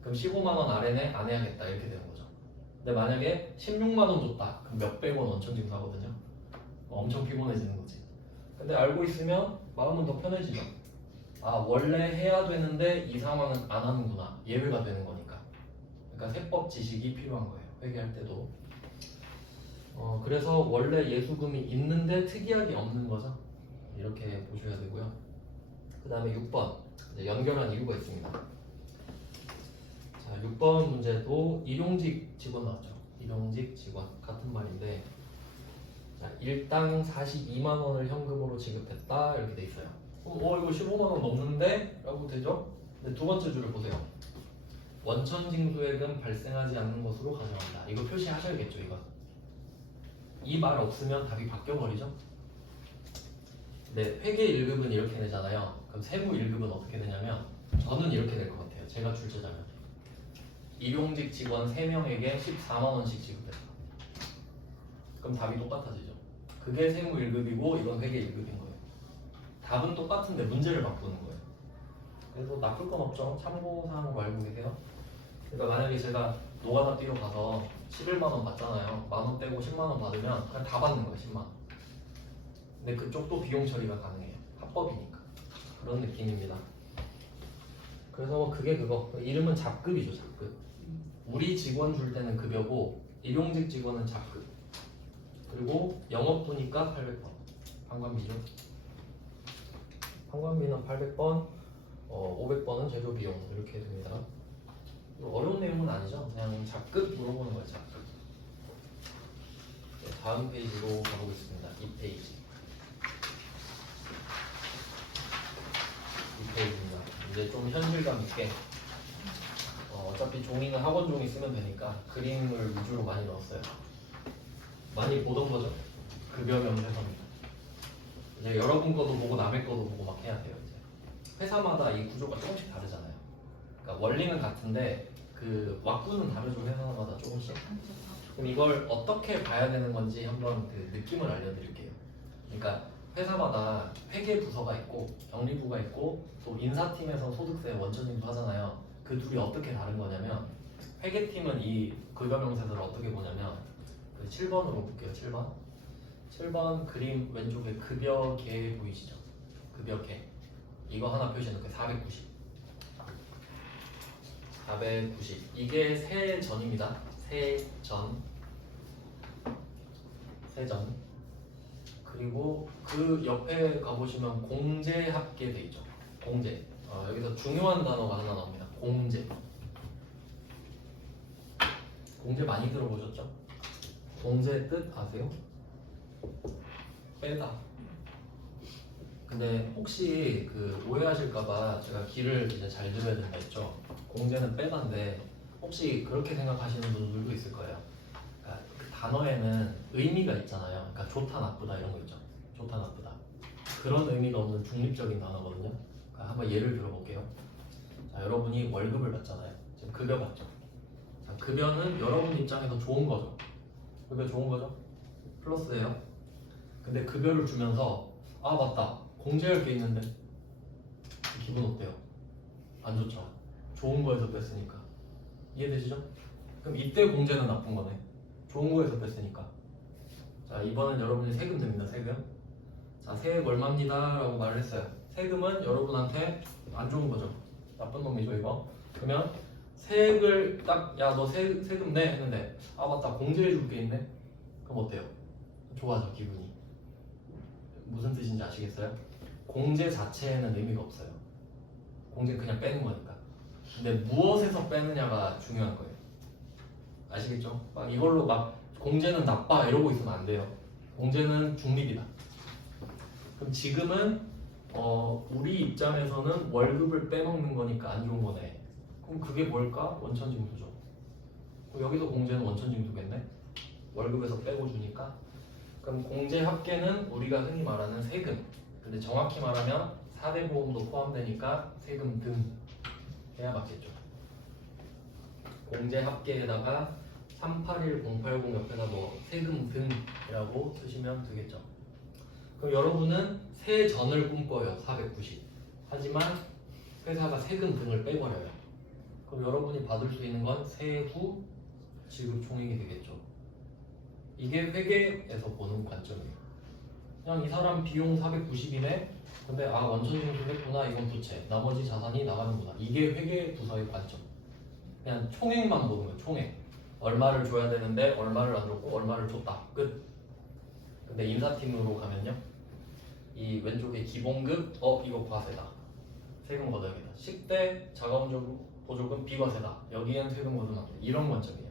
그럼 15만 원 아래네 안 해야겠다 이렇게 되는 거죠. 근데 만약에 16만 원 줬다. 그럼 몇백 원 원천징수 하거든요. 엄청 피곤해지는 거지. 근데 알고 있으면 마음은 더 편해지죠. 아 원래 해야 되는데 이 상황은 안 하는구나. 예외가 되는 거니까. 그러니까 세법 지식이 필요한 거예요. 회계할 때도. 그래서 원래 예수금이 있는데 특이하게 없는 거죠. 이렇게 보셔야 되고요. 그 다음에 6번 연결한 이유가 있습니다. 자, 6번 문제도 일용직 직원 나왔죠. 일용직 직원 같은 말인데 자, 일당 42만 원을 현금으로 지급했다 이렇게 돼 있어요. 이거 15만 원 넘는데? 라고 되죠? 근데 두 번째 줄을 보세요. 원천징수액은 발생하지 않는 것으로 가정한다. 이거 표시하셔야겠죠, 이거. 이 말 없으면 답이 바뀌어버리죠? 네, 회계 1급은 이렇게 내잖아요. 그럼 세무 1급은 어떻게 되냐면 저는 이렇게 될 것 같아요. 제가 출제자면 일용직 직원 3명에게 14만원씩 지급했다. 그럼 답이 똑같아지죠. 그게 세무 1급이고 이건 회계 1급인 거예요. 답은 똑같은데 문제를 바꾸는 거예요. 그래서 나쁠 건 없죠. 참고사항으로 알고 계세요. 그러니까 만약에 제가 노가다 뛰러 가서 11만원 받잖아요. 만원 빼고 10만원 받으면 그냥 다 받는 거예요. 10만원. 근데 그쪽도 비용 처리가 가능해요. 합법이니까. 그런 느낌입니다. 그래서 그게 그거. 이름은 잡급이죠. 잡급. 우리 직원 줄 때는 급여고 일용직 직원은 잡급. 그리고 영업부니까 800번. 판관비죠. 판관비는 800번, 500번은 제조비용 이렇게 됩니다. 어려운 내용은 아니죠. 그냥 작급 물어보는 거예요. 작급. 네, 다음 페이지로 가보겠습니다. 2페이지. 2페이지입니다. 이제 좀 현실감 있게 어차피 종이는 학원 종이 쓰면 되니까 그림을 위주로 많이 넣었어요. 많이 보던 거죠. 급여 명세서입니다. 이제 여러분 거도 보고 남의 거도 보고 막 해야 돼요. 이제 회사마다 이 구조가 조금씩 다르잖아요. 그러니까 원리는 같은데 그 왁구는 다르죠. 회사마다 조금씩. 그럼 이걸 어떻게 봐야 되는 건지 한번 그 느낌을 알려드릴게요. 그러니까 회사마다 회계 부서가 있고 경리부가 있고 또 인사팀에서 소득세 원천징수 하잖아요. 그 둘이 어떻게 다른 거냐면 회계팀은 이 급여명세서를 어떻게 보냐면 그 7번으로 볼게요. 7번 그림 왼쪽에 급여계 보이시죠? 급여계 이거 하나 표시해놓을게요. 490 이게 세전입니다. 세전 그리고 그 옆에 가보시면 공제합계 돼 있죠. 공제 여기서 중요한 단어가 하나 나옵니다. 공제 많이 들어보셨죠? 공제 뜻 아세요? 빼다. 근데 혹시 그 오해하실까봐 제가 귀를 이제 잘 들어야 된다 했죠. 공제는 빼다인데 혹시 그렇게 생각하시는 분들도 있을 거예요. 그러니까 그 단어에는 의미가 있잖아요. 그러니까 좋다 나쁘다 이런 거 있죠. 좋다 나쁘다 그런 의미가 없는 중립적인 단어거든요. 그러니까 한번 예를 들어볼게요. 자, 여러분이 월급을 받잖아요. 지금 급여 받죠. 자, 급여는 여러분 입장에서 좋은 거죠. 급여 좋은 거죠. 플러스예요. 근데 급여를 주면서 아 맞다 공제할 게 있는데 기분 어때요? 안 좋죠. 좋은 거에서 뺐으니까. 이해되시죠? 그럼 이때 공제는 나쁜 거네. 좋은 거에서 뺐으니까. 자 이번엔 여러분이 세금 냅니다. 세금. 자 세액 얼마입니다 라고 말을 했어요. 세금은 여러분한테 안 좋은 거죠. 나쁜 놈이죠 이거. 그러면 세액을 딱 야 너 세금 내 했는데 아 맞다 공제해 줄 게 있네. 그럼 어때요? 좋아져 기분이. 무슨 뜻인지 아시겠어요? 공제 자체에는 의미가 없어요. 공제는 그냥 빼는 거니까. 근데 무엇에서 빼느냐가 중요한 거예요. 아시겠죠? 막 이걸로 막 공제는 나빠 이러고 있으면 안 돼요. 공제는 중립이다. 그럼 지금은 우리 입장에서는 월급을 빼먹는 거니까 안 좋은 거네. 그럼 그게 뭘까? 원천징수죠. 그럼 여기서 공제는 원천징수겠네? 월급에서 빼고 주니까. 그럼 공제 합계는 우리가 흔히 말하는 세금. 근데 정확히 말하면 4대 보험도 포함되니까 세금 등 해야 맞겠죠. 공제 합계에다가 381080 옆에다 뭐 세금 등이라고 쓰시면 되겠죠. 그럼 여러분은 세전을 꿈꿔요. 490. 하지만 회사가 세금 등을 빼버려요. 그럼 여러분이 받을 수 있는 건 세후 지급 총액이 되겠죠. 이게 회계에서 보는 관점이에요. 그냥 이 사람 비용 490이네. 근데 아 원천징수 했구나. 이건 부채. 나머지 자산이 나가는구나. 이게 회계 부서의 관점. 그냥 총액만 보는 거예요. 총액. 얼마를 줘야 되는데 얼마를 안 줬고 얼마를 줬다. 끝. 근데 인사팀으로 가면요. 이 왼쪽에 기본급 이거 과세다. 세금 걷어야겠다. 식대 자가운전 보조금 비과세다. 여기엔 세금 걷으면 안 돼. 이런 관점이에요.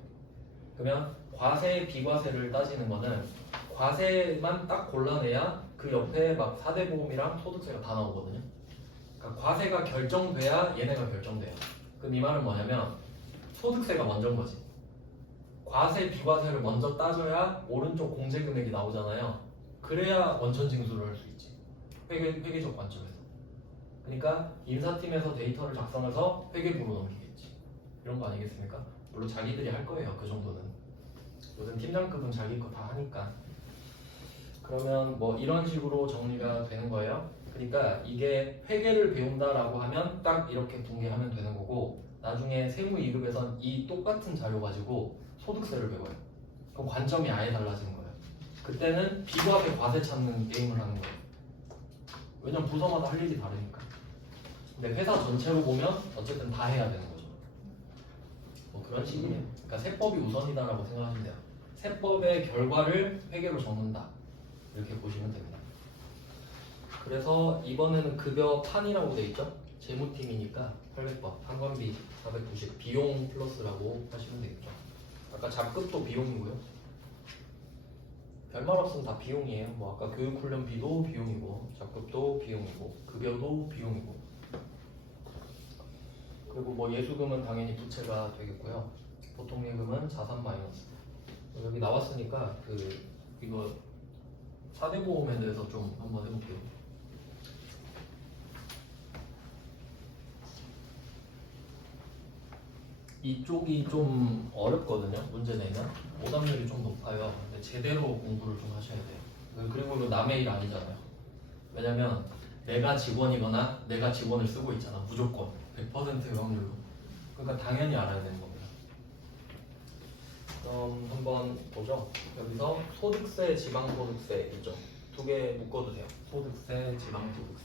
그러면 과세 비과세를 따지는 거는 과세만 딱 골라내야 그 옆에 막 4대 보험이랑 소득세가 다 나오거든요. 그러니까 과세가 결정돼야 얘네가 결정돼요. 그럼 이 말은 뭐냐면 소득세가 먼저인 거지. 과세 비과세를 먼저 따져야 오른쪽 공제 금액이 나오잖아요. 그래야 원천징수를 할 수 있지. 회계적 관점에서. 그러니까 인사팀에서 데이터를 작성해서 회계부로 넘기겠지. 이런 거 아니겠습니까? 물론 자기들이 할 거예요. 그 정도는. 요즘 팀장급은 자기 거 다 하니까. 그러면 뭐 이런 식으로 정리가 되는 거예요. 그러니까 이게 회계를 배운다라고 하면 딱 이렇게 분개하면 되는 거고, 나중에 세무 2급에선 이 똑같은 자료 가지고 소득세를 배워요. 그럼 관점이 아예 달라지는 거예요. 그때는 비과세 과세 찾는 게임을 하는 거예요. 왜냐면 부서마다 할 일이 다르니까. 근데 회사 전체로 보면 어쨌든 다 해야 되는 거죠. 뭐 그런 식이에요. 그러니까 세법이 우선이다라고 생각하시면 돼요. 세법의 결과를 회계로 적는다. 이렇게 보시면 됩니다. 그래서 이번에는 급여판이라고 돼 있죠. 재무팀이니까 800번, 상관비 490, 비용 플러스라고 하시면 되겠죠. 아까 잡급도 비용이고요. 별말 없으면 다 비용이에요. 뭐 아까 교육훈련비도 비용이고, 잡급도 비용이고, 급여도 비용이고. 그리고 뭐 예수금은 당연히 부채가 되겠고요. 보통예금은 자산 마이너스. 여기 나왔으니까 이거 4대 보험에 대해서 좀 한번 해볼게요. 이쪽이 좀 어렵거든요. 문제 내면 오답률이 좀 높아요. 근데 제대로 공부를 좀 하셔야 돼요. 그리고 이거 남의 일 아니잖아요. 왜냐면 내가 직원이거나 내가 직원을 쓰고 있잖아. 무조건 100%의 확률로. 그러니까 당연히 알아야 되는 겁니다. 그럼 한번 보죠. 여기서 소득세, 지방소득세 있죠. 두 개 묶어두세요. 소득세, 지방소득세.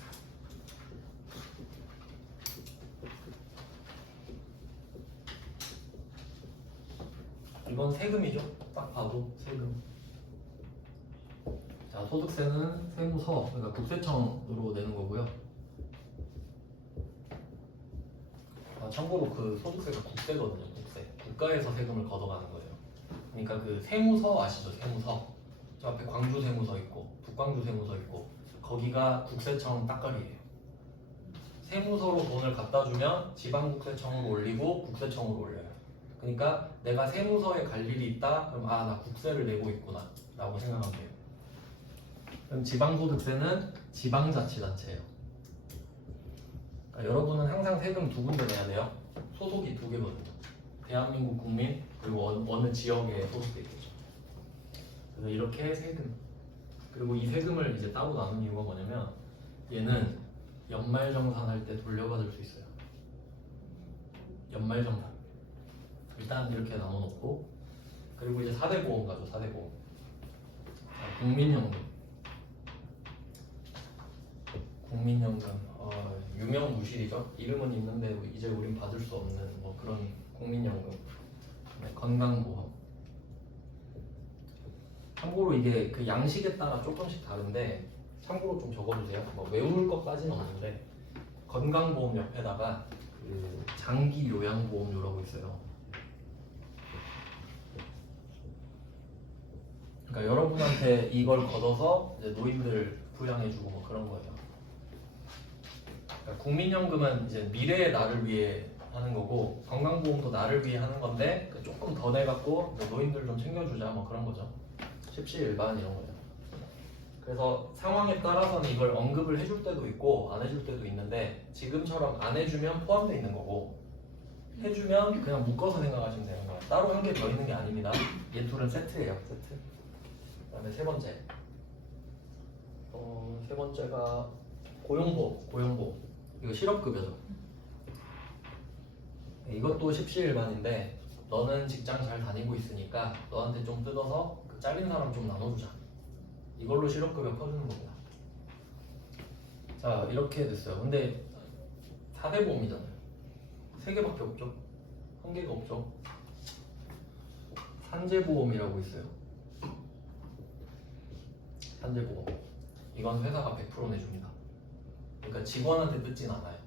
이건 세금이죠. 딱 봐도 세금. 자, 소득세는 세무서, 그러니까 국세청으로 내는 거고요. 참고로 그 소득세가 국세거든요. 국세. 국가에서 세금을 걷어가는 거예요. 그러니까 그 세무서 아시죠? 세무서. 저 앞에 광주 세무서 있고 북광주 세무서 있고 거기가 국세청 딱거리예요. 세무서로 돈을 갖다 주면 지방국세청으로 올리고 국세청으로 올려요. 그러니까 내가 세무서에 갈 일이 있다? 그럼 아, 나 국세를 내고 있구나 라고 생각하면 돼요. 그럼 지방소득세는 지방자치단체예요. 그러니까 여러분은 항상 세금 두 군데 내야 돼요. 소속이 두 개거든요. 대한민국 국민 그리고 어느 지역에 소속돼 있겠죠. 그래서 이렇게 세금. 그리고 이 세금을 이제 따로 나눈 이유가 뭐냐면 얘는 연말정산할 때 돌려받을 수 있어요. 연말정산. 일단 이렇게 나눠놓고 그리고 이제 4대 보험 가죠. 4대 보험. 국민연금. 국민연금. 유명무실이죠. 이름은 있는데 이제 우린 받을 수 없는 뭐 그런 국민연금. 건강보험. 참고로 이게 그 양식에 따라 조금씩 다른데 참고로 좀 적어주세요. 뭐 외울 것까지는 없는데 건강보험 옆에다가 그 장기 요양보험료라고 있어요. 그러니까 여러분한테 이걸 걷어서 이제 노인들 부양해주고 뭐 그런 거예요. 그러니까 국민연금은 이제 미래의 나를 위해 하는 거고 건강보험도 나를 위해 하는 건데 조금 더 내갖고 노인들 좀 챙겨주자 뭐 그런 거죠. 십시일반 이런 거죠. 그래서 상황에 따라서는 이걸 언급을 해줄 때도 있고 안 해줄 때도 있는데 지금처럼 안 해주면 포함되어 있는 거고 해주면 그냥 묶어서 생각하시면 되는 거예요. 따로 한 개 더 있는 게 아닙니다. 얘 둘은 세트예요. 세트. 그 다음에 세 번째. 세 번째가 고용보험. 고용보험. 이거 실업급여죠. 이것도 십시일반인데 너는 직장 잘 다니고 있으니까 너한테 좀 뜯어서 그 잘린 사람 좀 나눠주자. 이걸로 실업급여 퍼주는 겁니다. 자, 이렇게 됐어요. 근데 4대 보험이잖아요. 3개밖에 없죠. 1개가 없죠. 산재보험이라고 있어요. 산재보험. 이건 회사가 100% 내줍니다. 그러니까 직원한테 뜯진 않아요.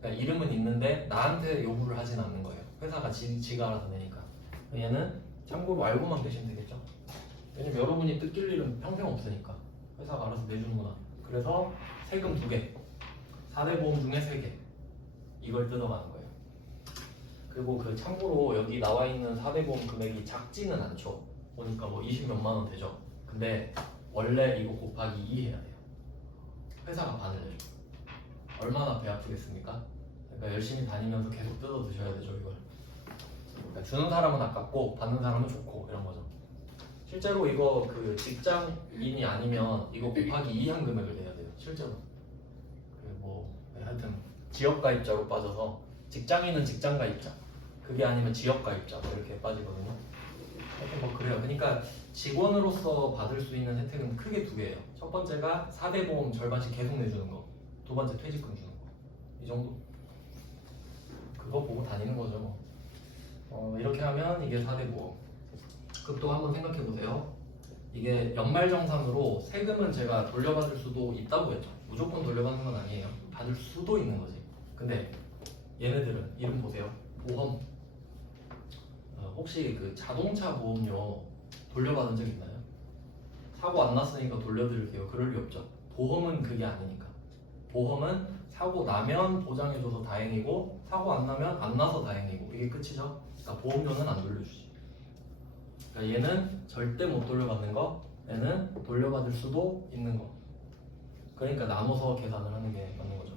그러니까 이름은 있는데 나한테 요구를 하진 않는 거예요. 회사가 지가 알아서 내니까. 얘는 참고로 알고만 계시면 되겠죠. 왜냐면 여러분이 뜯길 일은 평생 없으니까 회사가 알아서 내주는구나. 그래서 세금 2개, 4대 보험 중에 3개 이걸 뜯어가는 거예요. 그리고 그 참고로 여기 나와 있는 4대 보험 금액이 작지는 않죠. 보니까 뭐 20몇만 원 되죠. 근데 원래 이거 곱하기 2 해야 돼요. 회사가 반을 내죠. 얼마나 배 아프겠습니까? 그러니까 열심히 다니면서 계속 뜯어 드셔야 되죠 이걸. 그러니까 주는 사람은 아깝고 받는 사람은 좋고 이런 거죠. 실제로 이거 그 직장인이 아니면 이거 곱하기 2 한 금액을 내야 돼요. 실제로. 뭐 하여튼 지역가입자로 빠져서 직장인은 직장가입자, 그게 아니면 지역가입자 뭐 이렇게 빠지거든요. 하여튼 뭐 그래요. 그러니까 직원으로서 받을 수 있는 혜택은 크게 2개예요. 첫 번째가 4대 보험 절반씩 계속 내주는 거. 두 번째 퇴직금 주는 거. 이 정도. 그거 보고 다니는 거죠 뭐. 이렇게 하면 이게 4대 보험. 그럼 또 한번 생각해 보세요. 이게 연말정산으로 세금은 제가 돌려받을 수도 있다고 했죠. 무조건 돌려받는 건 아니에요. 받을 수도 있는 거지. 근데 얘네들은 이름 보세요. 보험. 혹시 그 자동차 보험료 돌려받은 적 있나요? 사고 안 났으니까 돌려드릴게요. 그럴 리 없죠. 보험은 그게 아니니까. 보험은 사고 나면 보장해줘서 다행이고 사고 안 나면 안 나서 다행이고 이게 끝이죠. 그러니까 보험료는 안 돌려주지. 그러니까 얘는 절대 못 돌려받는 거, 얘는 돌려받을 수도 있는 거. 그러니까 나눠서 계산을 하는 게 맞는 거죠.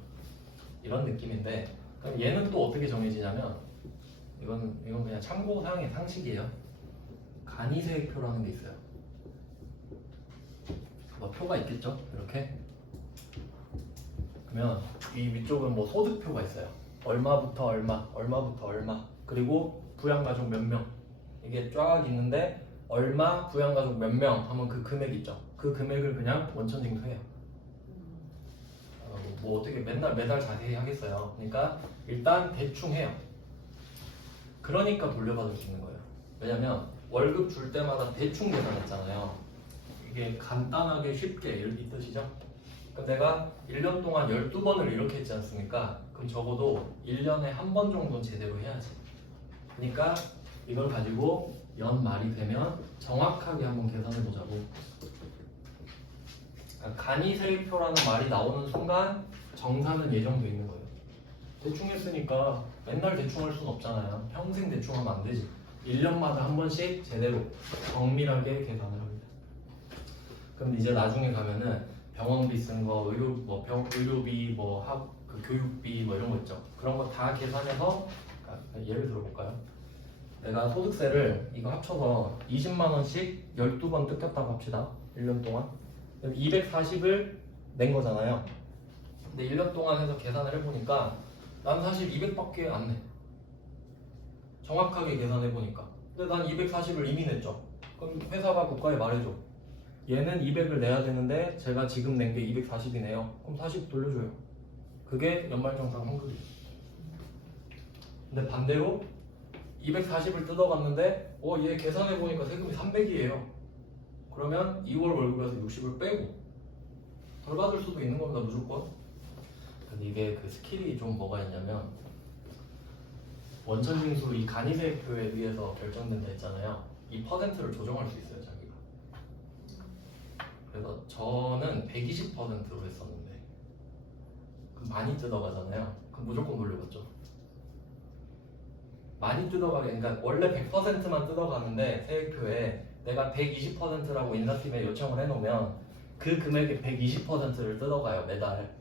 이런 느낌인데 그럼 얘는 또 어떻게 정해지냐면 이건 그냥 참고사항의 상식이에요. 간이세액표라는 게 있어요. 뭐 표가 있겠죠? 이렇게. 그러면 이 위쪽은 뭐 소득표가 있어요. 얼마부터 얼마, 얼마부터 얼마, 그리고 부양가족 몇 명. 이게 쫙 있는데 얼마, 부양가족 몇 명 하면 그 금액 있죠. 그 금액을 그냥 원천징수해요. 뭐 어떻게 맨날 매달 자세히 하겠어요. 그러니까 일단 대충 해요. 그러니까 돌려받을 수 있는 거예요. 왜냐면 월급 줄 때마다 대충 계산했잖아요. 이게 간단하게 쉽게 이 뜻이죠. 그러니까 내가 1년 동안 12번을 이렇게 했지 않습니까? 그럼 적어도 1년에 한 번 정도는 제대로 해야지. 그러니까 이걸 가지고 연말이 되면 정확하게 한번 계산해 보자고. 간이세입표라는 말이 나오는 순간 정산은 예정돼 있는 거예요. 대충 했으니까 맨날 대충 할 수는 없잖아요. 평생 대충 하면 안 되지. 1년마다 한 번씩 제대로 정밀하게 계산을 합니다. 그럼 이제 나중에 가면은 병원비 쓴 거, 의료비, 그 교육비 뭐 이런 거 있죠. 그런 거 다 계산해서 예를 들어 볼까요? 내가 소득세를 이거 합쳐서 20만 원씩 12번 뜯겼다고 합시다. 1년 동안. 그럼 240을 낸 거잖아요. 근데 1년 동안 해서 계산을 해보니까 난 사실 200밖에 안 내. 정확하게 계산해보니까. 근데 난 240을 이미 냈죠. 그럼 회사가 국가에 말해줘. 얘는 200을 내야 되는데 제가 지금 낸 게 240이네요. 그럼 40 돌려줘요. 그게 연말정산 환급이에요. 근데 반대로 240을 뜯어갔는데 얘 계산해보니까 세금이 300이에요. 그러면 2월 월급에서 60을 빼고 덜 받을 수도 있는 겁니다. 무조건. 근데 이게 그 스킬이 좀 뭐가 있냐면 원천징수 이 간이세표에 의해서 결정된다 했잖아요. 이 퍼센트를 조정할 수 있어요. 자기가. 그래서 저는 120%로 했었는데 그럼 많이 뜯어가잖아요. 그럼 무조건 돌려받죠. 많이 뜯어가게, 그러니까 원래 100%만 뜯어가는데 세액표에 내가 120%라고 인사팀에 요청을 해놓으면 그 금액의 120%를 뜯어가요. 매달.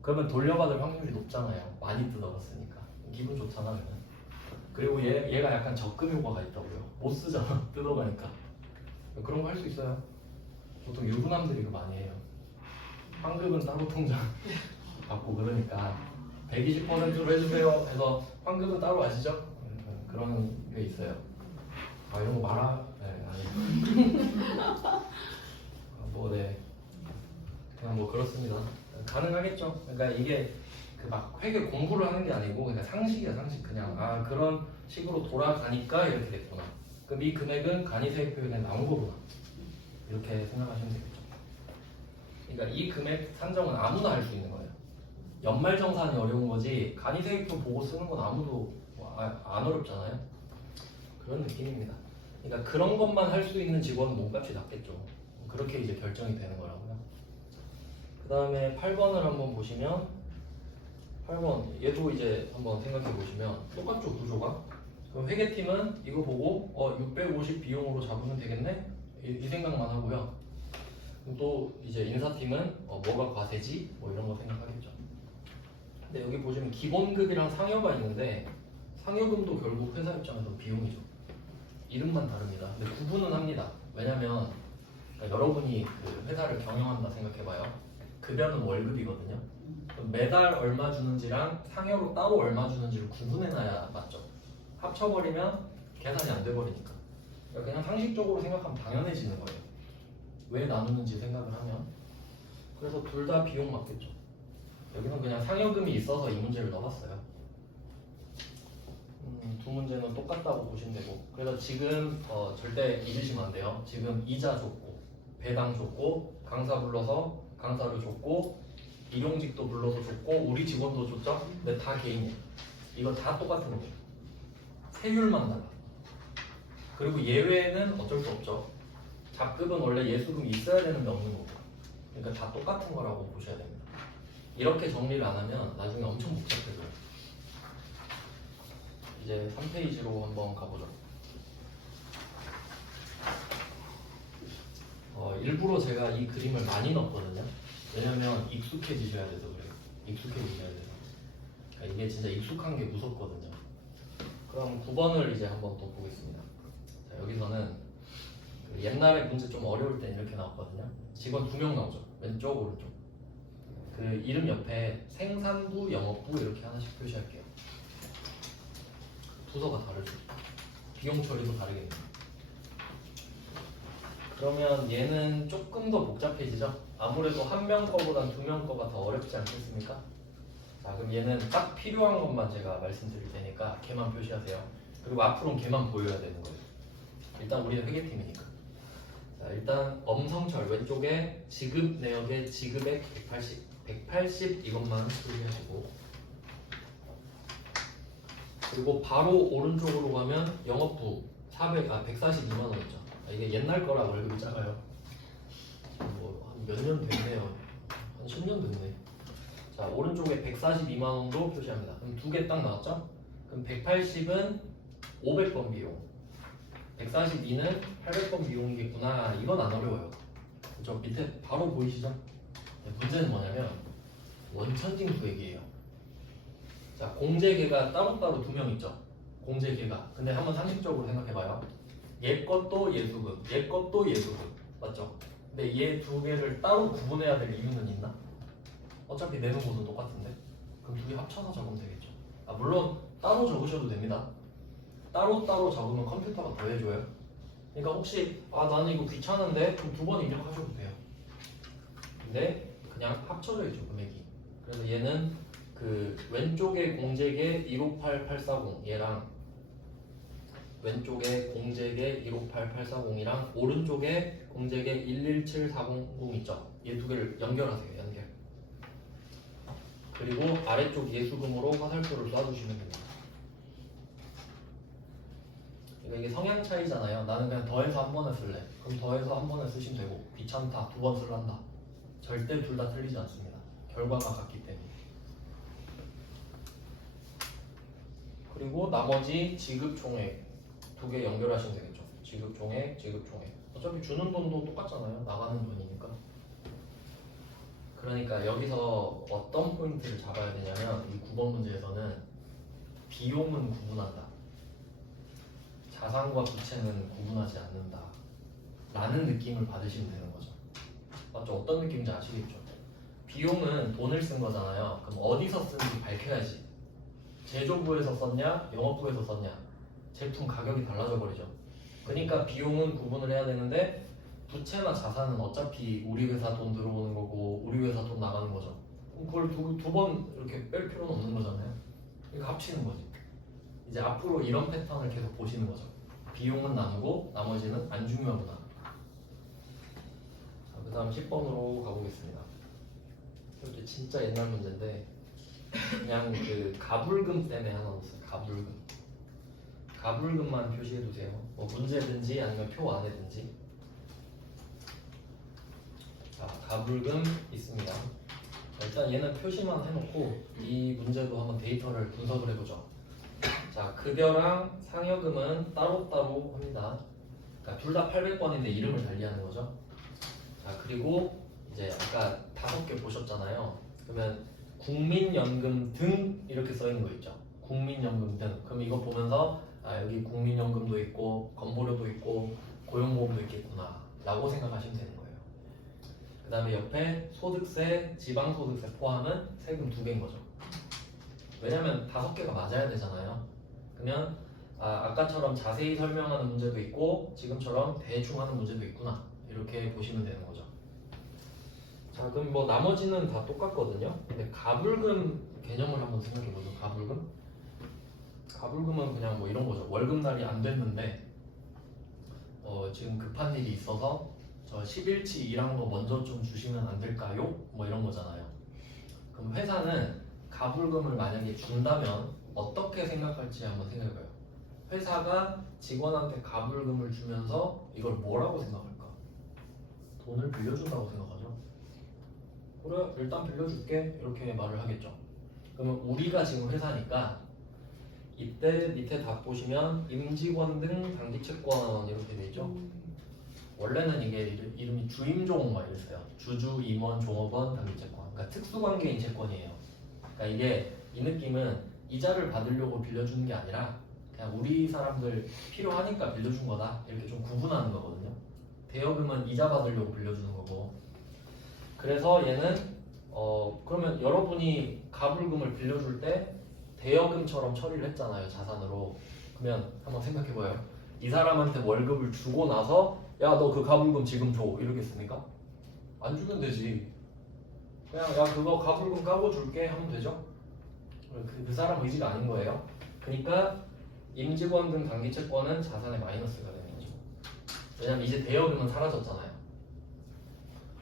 그러면 돌려받을 확률이 높잖아요. 많이 뜯어갔으니까. 기분 좋잖아. 그러면. 그리고 얘가 약간 적금 효과가 있다고요. 못 쓰잖아. 뜯어가니까. 그런 거 할 수 있어요. 보통 유부남들이 그거 많이 해요. 환급은 따로 통장 받고 그러니까 120%로 해주세요 해서 환급은 따로 아시죠? 그런 게 있어요. 이런 거 말아? 네, 아니. 네. 그냥 뭐 그렇습니다. 가능하겠죠. 그러니까 이게 그 막 회계 공부를 하는 게 아니고 그냥 상식이야, 상식. 그냥 그런 식으로 돌아가니까 이렇게 됐구나. 그럼 이 금액은 간이세액표에 나온 거구나. 이렇게 생각하시면 되겠죠. 그러니까 이 금액 산정은 아무나 할 수 있는 거예요. 연말정산이 어려운 거지 간이세액표 보고 쓰는 건 아무도 안 어렵잖아요. 그런 느낌입니다. 그러니까 그런 것만 할 수 있는 직원은 몸값이 낮겠죠. 그렇게 이제 결정이 되는 거라고요. 그 다음에 8번을 한번 보시면 8번 얘도 이제 한번 생각해 보시면 똑같죠, 구조가. 그럼 회계팀은 이거 보고 650 비용으로 잡으면 되겠네? 이 생각만 하고요. 또 이제 인사팀은 뭐가 과세지? 뭐 이런 거 생각하겠죠. 근데 여기 보시면 기본급이랑 상여가 있는데 상여금도 결국 회사 입장에서 비용이죠. 이름만 다릅니다. 근데 구분은 합니다. 왜냐면 그러니까 여러분이 그 회사를 경영한다 생각해봐요. 급여는 월급이거든요. 그럼 매달 얼마 주는지랑 상여로 따로 얼마 주는지를 구분해놔야 맞죠. 합쳐버리면 계산이 안 돼버리니까. 그러니까 그냥 상식적으로 생각하면 당연해지는 거예요. 왜 나누는지 생각을 하면. 그래서 둘 다 비용 맞겠죠. 여기는 그냥 상여금이 있어서 이 문제를 넣어봤어요. 두 문제는 똑같다고 보시면 되고. 그래서 지금 절대 잊으시면 안 돼요. 지금 이자 줬고 배당 줬고 강사 불러서 강사료 줬고 일용직도 불러서 줬고 우리 직원도 줬죠? 근데 다 개인이에요. 이거 다 똑같은 거예요. 세율만 달라. 그리고 예외는 어쩔 수 없죠. 잡급은 원래 예수금이 있어야 되는데 없는 거고. 그러니까 다 똑같은 거라고 보셔야 됩니다. 이렇게 정리를 안 하면 나중에 엄청 복잡해져요. 이제 3페이지로 한번 가보죠. 일부러 제가 이 그림을 많이 넣었거든요. 왜냐면 익숙해지셔야 돼서 그래요. 익숙해지셔야 돼서. 그러니까 이게 진짜 익숙한 게 무섭거든요. 그럼 9번을 이제 한번 또 보겠습니다. 자, 여기서는 그 옛날에 문제 좀 어려울 땐 이렇게 나왔거든요. 직원 2명 나오죠. 왼쪽, 오른쪽. 그 이름 옆에 생산부, 영업부 이렇게 하나씩 표시할게요. 부서가 다르죠. 비용 처리도 다르겠네요. 그러면 얘는 조금 더 복잡해지죠? 아무래도 한 명 거보단 2명 거가 더 어렵지 않겠습니까? 자, 그럼 얘는 딱 필요한 것만 제가 말씀드릴 테니까 걔만 표시하세요. 그리고 앞으로는 걔만 보여야 되는 거예요. 일단 우리는 회계팀이니까. 자, 일단 엄성철 왼쪽에 지급 내역에 지급액 180 이것만 표시하시고, 그리고 바로 오른쪽으로 가면 영업부 142만 원이죠. 이게 옛날 거라 월급이 작아요. 뭐 한 몇 년 됐네요. 한 10년 됐네. 자, 오른쪽에 142만 원도 표시합니다. 그럼 두 개 딱 나왔죠? 그럼 180은 500번 비용, 142는 800번 비용이겠구나. 이건 안 어려워요. 저 밑에 바로 보이시죠? 문제는 뭐냐면 원천징수액이에요. 자, 공제계가 따로따로 2명 있죠. 공제계가. 근데 한번 상식적으로 생각해봐요. 얘 것도 예수금, 얘 것도 예수금, 맞죠? 근데 얘 두 개를 따로 구분해야 될 이유는 있나? 어차피 내는 곳은 똑같은데. 그럼 두 개 합쳐서 적으면 되겠죠. 물론 따로 적으셔도 됩니다. 따로따로 적으면 컴퓨터가 더 해줘요. 그러니까 혹시 나는 이거 귀찮은데 그럼 2번 입력하셔도 돼요. 근데 그냥 합쳐져 있죠, 금액이. 그래서 얘는 그 왼쪽에 공제계 158840 얘랑 왼쪽에 공제계 158840이랑 오른쪽에 공제계 117400 있죠. 얘 두 개를 연결하세요. 연결. 그리고 아래쪽 예수금으로 화살표를 쏴주시면 됩니다. 그러니까 이게 성향 차이잖아요. 나는 그냥 더해서 한 번에 쓸래. 그럼 더해서 한 번에 쓰시면 되고, 귀찮다 2번 쓸란다. 절대 둘 다 틀리지 않습니다. 결과가 같기 때문에. 그리고 나머지 지급 총액 2개 연결하시면 되겠죠. 지급 총액, 지급 총액. 어차피 주는 돈도 똑같잖아요. 나가는 돈이니까. 그러니까 여기서 어떤 포인트를 잡아야 되냐면 이 9번 문제에서는 비용은 구분한다, 자산과 부채는 구분하지 않는다 라는 느낌을 받으시면 되는 거죠. 맞죠? 어떤 느낌인지 아시겠죠? 비용은 돈을 쓴 거잖아요. 그럼 어디서 쓴지 밝혀야지. 제조부에서 썼냐, 영업부에서 썼냐, 제품 가격이 달라져 버리죠. 그러니까 비용은 구분을 해야 되는데 부채나 자산은 어차피 우리 회사 돈 들어오는 거고 우리 회사 돈 나가는 거죠. 그럼 그걸 두 번 이렇게 뺄 필요는 없는 거잖아요. 그러니까 합치는 거지. 이제 앞으로 이런 패턴을 계속 보시는 거죠. 비용은 나누고 나머지는 안 중요하구나. 자, 그 다음 10번으로 가보겠습니다. 이게 진짜 옛날 문제인데 그냥 그 가불금 때문에 하나 넣었어요. 가불금만 표시해두세요. 뭐 문제든지 아니면 표 안에든지. 자, 가불금 있습니다. 일단 얘는 표시만 해놓고 이 문제도 한번 데이터를 분석을 해보죠. 자, 급여랑 상여금은 따로따로 합니다. 그러니까 둘 다 800번인데 이름을 달리하는 거죠. 자, 그리고 이제 아까 5개 보셨잖아요. 그러면 국민연금 등 이렇게 써 있는 거 있죠. 국민연금 등. 그럼 이거 보면서 여기 국민연금도 있고 건보료도 있고 고용보험도 있겠구나 라고 생각하시면 되는 거예요. 그 다음에 옆에 소득세, 지방소득세 포함은 세금 2개인 거죠. 왜냐면 5개가 맞아야 되잖아요. 그러면 아까처럼 자세히 설명하는 문제도 있고 지금처럼 대충 하는 문제도 있구나 이렇게 보시면 되는 거죠. 자, 그럼 뭐 나머지는 다 똑같거든요. 근데 가불금 개념을 한번 생각해보죠. 가불금은 그냥 뭐 이런 거죠. 월급날이 안 됐는데 지금 급한 일이 있어서 저 10일치 일한 거 먼저 좀 주시면 안 될까요? 뭐 이런 거잖아요. 그럼 회사는 가불금을 만약에 준다면 어떻게 생각할지 한번 생각해봐요. 회사가 직원한테 가불금을 주면서 이걸 뭐라고 생각할까? 돈을 빌려준다고 생각하죠. 그래, 일단 빌려줄게 이렇게 말을 하겠죠. 그러면 우리가 지금 회사니까 이때 밑에 딱 보시면 임직원 등 당기채권 이렇게 돼 있죠. 원래는 이게 이름이 주임종 막 이랬어요. 주주, 임원, 종업원, 당기채권. 그러니까 특수관계인 채권이에요. 그러니까 이게 이 느낌은 이자를 받으려고 빌려주는 게 아니라 그냥 우리 사람들 필요하니까 빌려준 거다 이렇게 좀 구분하는 거거든요. 대여금은 이자 받으려고 빌려주는 거고. 그래서 얘는 그러면 여러분이 가불금을 빌려줄 때 대여금처럼 처리를 했잖아요, 자산으로. 그러면 한번 생각해봐요. 이 사람한테 월급을 주고 나서 야, 너 그 가불금 지금 줘 이러겠습니까? 안 주면 되지. 그냥 야, 그거 가불금 까고 줄게 하면 되죠. 그 사람 의지가 아닌 거예요. 그러니까 임직원 등 당기채권은 자산의 마이너스가 되는 거죠. 왜냐면 이제 대여금은 사라졌잖아요.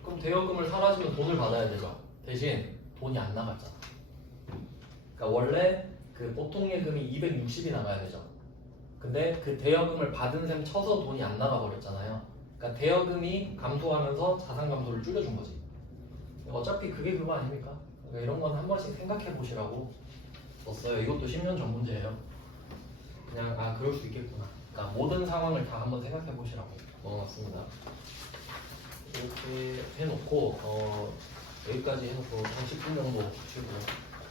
그럼 대여금을 사라지면 돈을 받아야 되죠. 대신 돈이 안 나갔잖아. 그러니까 원래 그 보통 예금이 260이 나가야 되죠. 근데 그 대여금을 받은 셈 쳐서 돈이 안 나가 버렸잖아요. 그러니까 대여금이 감소하면서 자산 감소를 줄여준 거지. 어차피 그게 그거 아닙니까? 그러니까 이런 건 한 번씩 생각해 보시라고 썼어요. 이것도 10년 전 문제예요. 그냥 그럴 수 있겠구나. 그러니까 모든 상황을 다 한번 생각해 보시라고 넣어놨습니다. 이렇게 해놓고 여기까지 해놓고 한 10분 정도 쉬고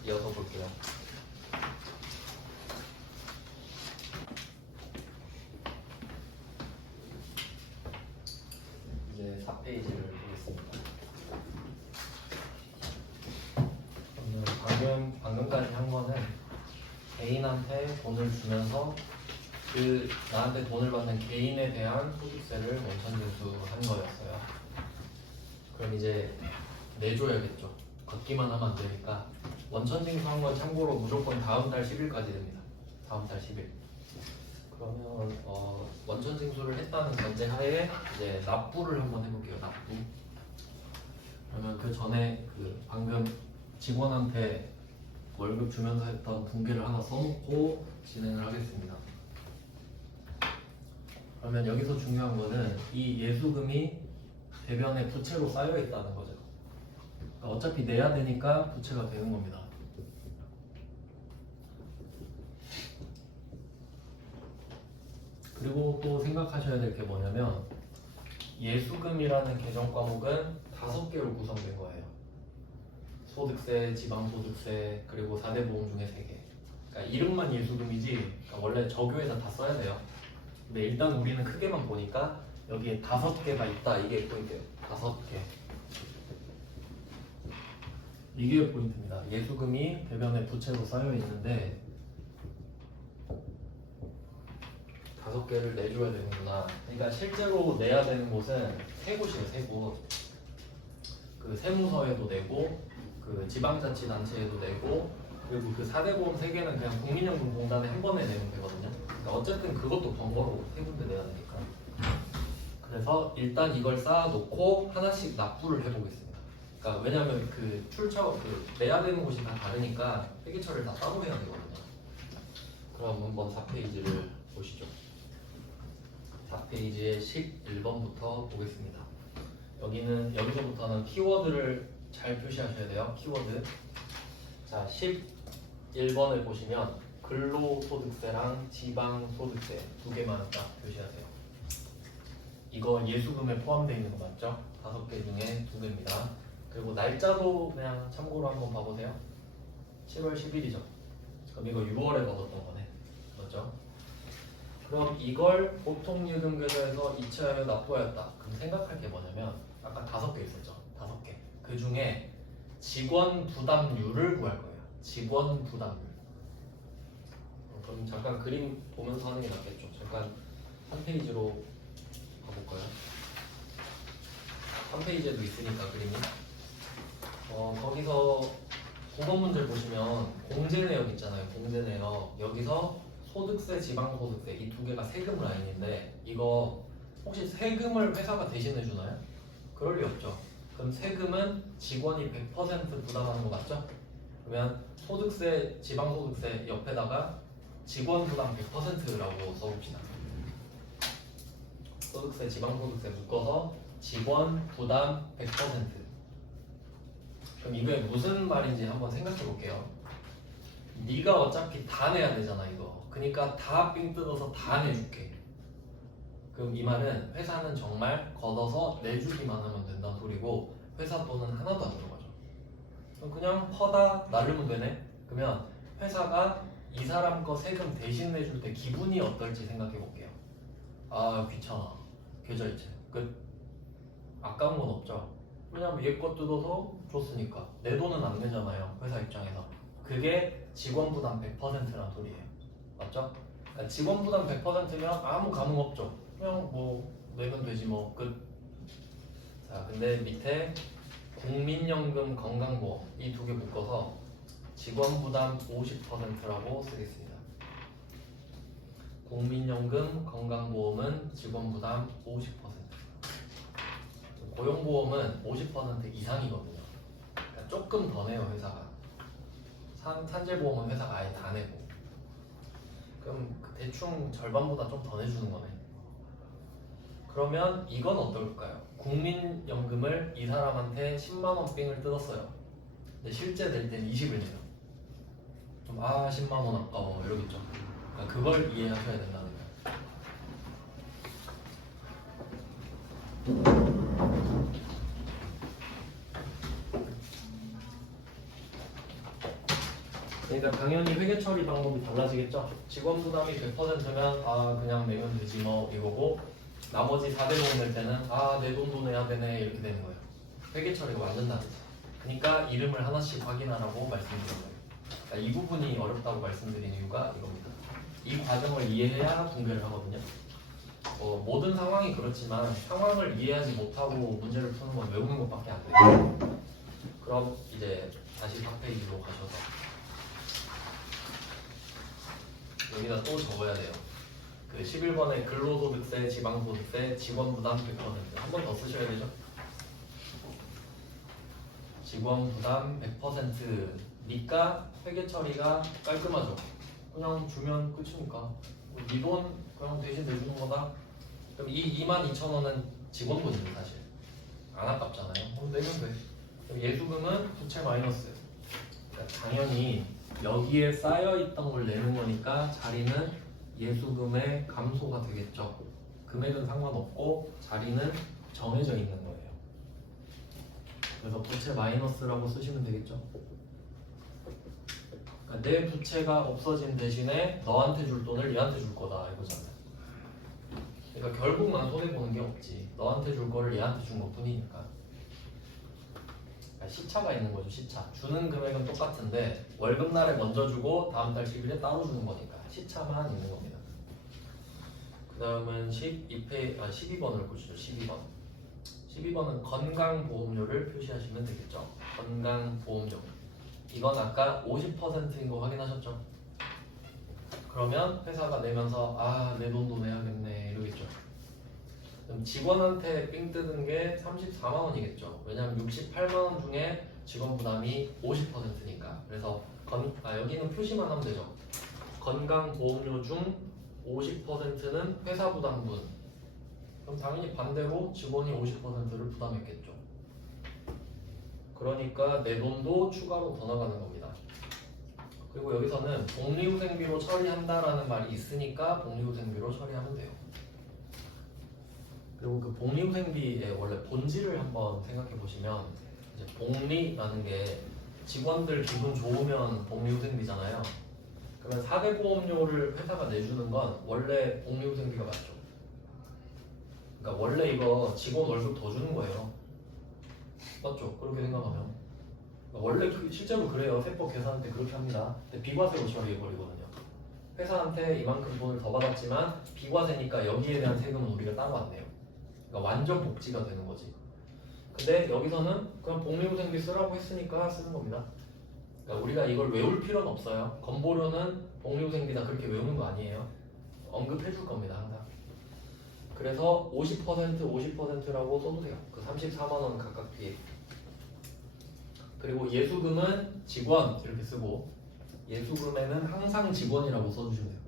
이어서 볼게요. 이제 4페이지를 보겠습니다. 방금까지 한 거는 개인한테 돈을 주면서 그 나한테 돈을 받는 개인에 대한 소득세를 원천징수한 거였어요. 그럼 이제 내줘야겠죠. 걷기만 하면 안 되니까 원천징수한 건 참고로 무조건 다음 달 10일까지 됩니다. 다음 달 10일. 그러면 원천징수를 했다는 전제하에 이제 납부를 한번 해볼게요. 납부. 그러면 그 전에 그 방금 직원한테 월급 주면서 했던 분기를 하나 써놓고 진행을 하겠습니다. 그러면 여기서 중요한 거는 이 예수금이 대변에 부채로 쌓여 있다는 거죠. 그러니까 어차피 내야 되니까 부채가 되는 겁니다. 그리고 또 생각하셔야 될 게 뭐냐면 예수금이라는 개정 과목은 5개로 구성된 거예요. 소득세, 지방소득세, 그리고 4대 보험 중에 3개. 그러니까 이름만 예수금이지 그러니까 원래 저교에다 다 써야 돼요. 근데 일단 우리는 크게만 보니까 여기에 5개가 있다. 이게 포인트예요. 5개. 이게 포인트입니다. 예수금이 대변에 부채로 쌓여 있는데 5개를 내줘야 되는구나. 그러니까 실제로 내야 되는 곳은 3곳이에요. 3곳. 그 세무서에도 내고 그 지방자치단체에도 내고 그리고 그 4대 보험 3개는 그냥 국민연금공단에 한 번에 내면 되거든요. 그러니까 어쨌든 그것도 번거로워. 3군데 내야 되니까. 그래서 일단 이걸 쌓아놓고 하나씩 납부를 해보겠습니다. 그러니까 왜냐하면 그 내야 되는 곳이 다 다르니까 회계처리를 다 따로 해야 되거든요. 그럼 한번 4페이지를 보시죠. 4페이지의 11번부터 보겠습니다. 여기서부터는 키워드를 잘 표시하셔야 돼요. 키워드. 자, 11번을 보시면 근로소득세랑 지방소득세 2개만 딱 표시하세요. 이거 예수금에 포함되어 있는 거 맞죠? 5개 중에 2개입니다. 그리고 날짜도 그냥 참고로 한번 봐보세요. 7월 10일이죠. 그럼 이거 6월에 받았던 거네. 맞죠? 그럼 이걸 보통예금계좌에서 이체하여 납부하였다. 그럼 생각할 게 뭐냐면 아까 5개 있었죠. 5개. 그 중에 직원 부담률을 구할 거예요. 직원 부담률. 그럼 잠깐 그림 보면서 하는 게 낫겠죠. 잠깐 한 페이지로 가볼까요? 한 페이지에도 있으니까 그림이. 거기서 9번 문제를 보시면 공제 내역 있잖아요. 공제 내역. 여기서 소득세, 지방소득세 이 2개가 세금 라인인데 이거 혹시 세금을 회사가 대신해 주나요? 그럴 리 없죠. 그럼 세금은 직원이 100% 부담하는 거 맞죠? 그러면 소득세, 지방소득세 옆에다가 직원 부담 100%라고 써봅시다. 소득세, 지방소득세 묶어서 직원 부담 100%. 그럼 이게 무슨 말인지 한번 생각해 볼게요. 네가 어차피 다 내야 되잖아 이거. 그러니까 다 삥 뜯어서 다 내줄게. 그럼 이 말은 회사는 정말 걷어서 내주기만 하면 된다는 소리고 회사 돈은 하나도 안 들어가죠. 그럼 그냥 퍼다 나르면 되네. 그러면 회사가 이 사람 거 세금 대신 내줄 때 기분이 어떨지 생각해 볼게요. 아 귀찮아. 계좌이체 끝. 아까운 건 없죠. 왜냐면 얘 거 뜯어서 줬으니까 내 돈은 안 내잖아요 회사 입장에서. 그게 직원 부담 100%란 소리예요. 맞죠? 그러니까 직원 부담 100%면 아무 감흥 없죠. 그냥 뭐 내면 되지 뭐 끝. 자 근데 밑에 국민연금 건강보험 이 두 개 묶어서 직원 부담 50%라고 쓰겠습니다. 국민연금 건강보험은 직원 부담 50%. 고용보험은 50% 이상이거든요. 그러니까 조금 더 내요 회사가. 산재보험은 회사가 아예 다 내고. 그럼 대충 절반보다 좀 더 내주는 거네. 그러면 이건 어떨까요? 국민연금을 이 사람한테 10만원 삥을 뜯었어요. 근데 실제 될 때는 20을 내요. 좀 10만원 아까워 이러겠죠. 그러니까 그걸 이해하셔야 된다는 거예요. 그러니까 당연히 회계 처리 방법이 달라지겠죠. 직원 부담이 100%면 그냥 내면 되지 뭐 이거고, 나머지 4대 보험 낼 때는 내 돈도 내야 되네 이렇게 되는 거예요. 회계 처리가 완전 다르죠. 그러니까 이름을 하나씩 확인하라고 말씀드린 거예요. 그러니까 이 부분이 어렵다고 말씀드린 이유가 이겁니다. 이 과정을 이해해야 분배를 하거든요. 모든 상황이 그렇지만 상황을 이해하지 못하고 문제를 푸는 건 외우는 것밖에 안 돼요. 그럼 이제 다시 4페이지로 가셔서 여기다 또 적어야 돼요. 그 11번에 근로소득세, 지방소득세, 직원부담 100% 한 번 더 쓰셔야 되죠. 직원부담 100%니까 회계 처리가 깔끔하죠. 그냥 주면 끝이니까. 네 돈 그냥 대신 내주는 거다. 그럼 이 22,000원은 직원 돈이죠 사실. 안 아깝잖아요. 그럼 내면 돼. 그럼 예수금은 부채 마이너스. 그러니까 당연히 여기에 쌓여있던 걸 내는 거니까 자리는 예수금의 감소가 되겠죠. 금액은 상관없고 자리는 정해져 있는 거예요. 그래서 부채 마이너스라고 쓰시면 되겠죠. 그러니까 내 부채가 없어진 대신에 너한테 줄 돈을 얘한테 줄 거다 이거잖아요. 그러니까 결국 난 손해보는 게 없지. 너한테 줄 거를 얘한테 준 것 뿐이니까. 시차가 있는 거죠. 시차. 주는 금액은 똑같은데 월급날에 먼저 주고 다음 달 10일에 따로 주는 거니까 시차만 있는 겁니다. 그 다음은 12번을 보시죠. 12번. 12번은 건강보험료를 표시하시면 되겠죠. 건강보험료. 이건 아까 50%인 거 확인하셨죠? 그러면 회사가 내면서 내 돈도 내야겠네 이러겠죠. 그럼 직원한테 삥 뜯은 게 34만 원이겠죠. 왜냐하면 68만 원 중에 직원 부담이 50%니까. 그래서 여기는 표시만 하면 되죠. 건강보험료 중 50%는 회사 부담분. 그럼 당연히 반대로 직원이 50%를 부담했겠죠. 그러니까 내 돈도 추가로 더 나가는 겁니다. 그리고 여기서는 복리후생비로 처리한다라는 말이 있으니까 복리후생비로 처리하면 돼요. 그리고 그 복리후생비의 원래 본질을 한번 생각해 보시면 이제 복리라는 게 직원들 기분 좋으면 복리후생비잖아요. 그러면 4대 보험료를 회사가 내주는 건 원래 복리후생비가 맞죠. 그러니까 원래 이거 직원 월급 더 주는 거예요. 맞죠? 그렇게 생각하면 원래 실제로 그래요. 세법 계산할 때 그렇게 합니다. 근데 비과세로 처리해버리거든요. 회사한테 이만큼 돈을 더 받았지만 비과세니까 여기에 대한 세금은 우리가 따로 안 내요. 그러니까 완전 복지가 되는 거지. 근데 여기서는 그냥 복리후생비 쓰라고 했으니까 쓰는 겁니다. 그러니까 우리가 이걸 외울 필요는 없어요. 건보료는 복리후생비다 그렇게 외우는 거 아니에요. 언급해 줄 겁니다 항상. 그래서 50%라고 써도 돼요. 그 34만 원 각각 뒤에. 그리고 예수금은 직원 이렇게 쓰고 예수금에는 항상 직원이라고 써주시면 돼요.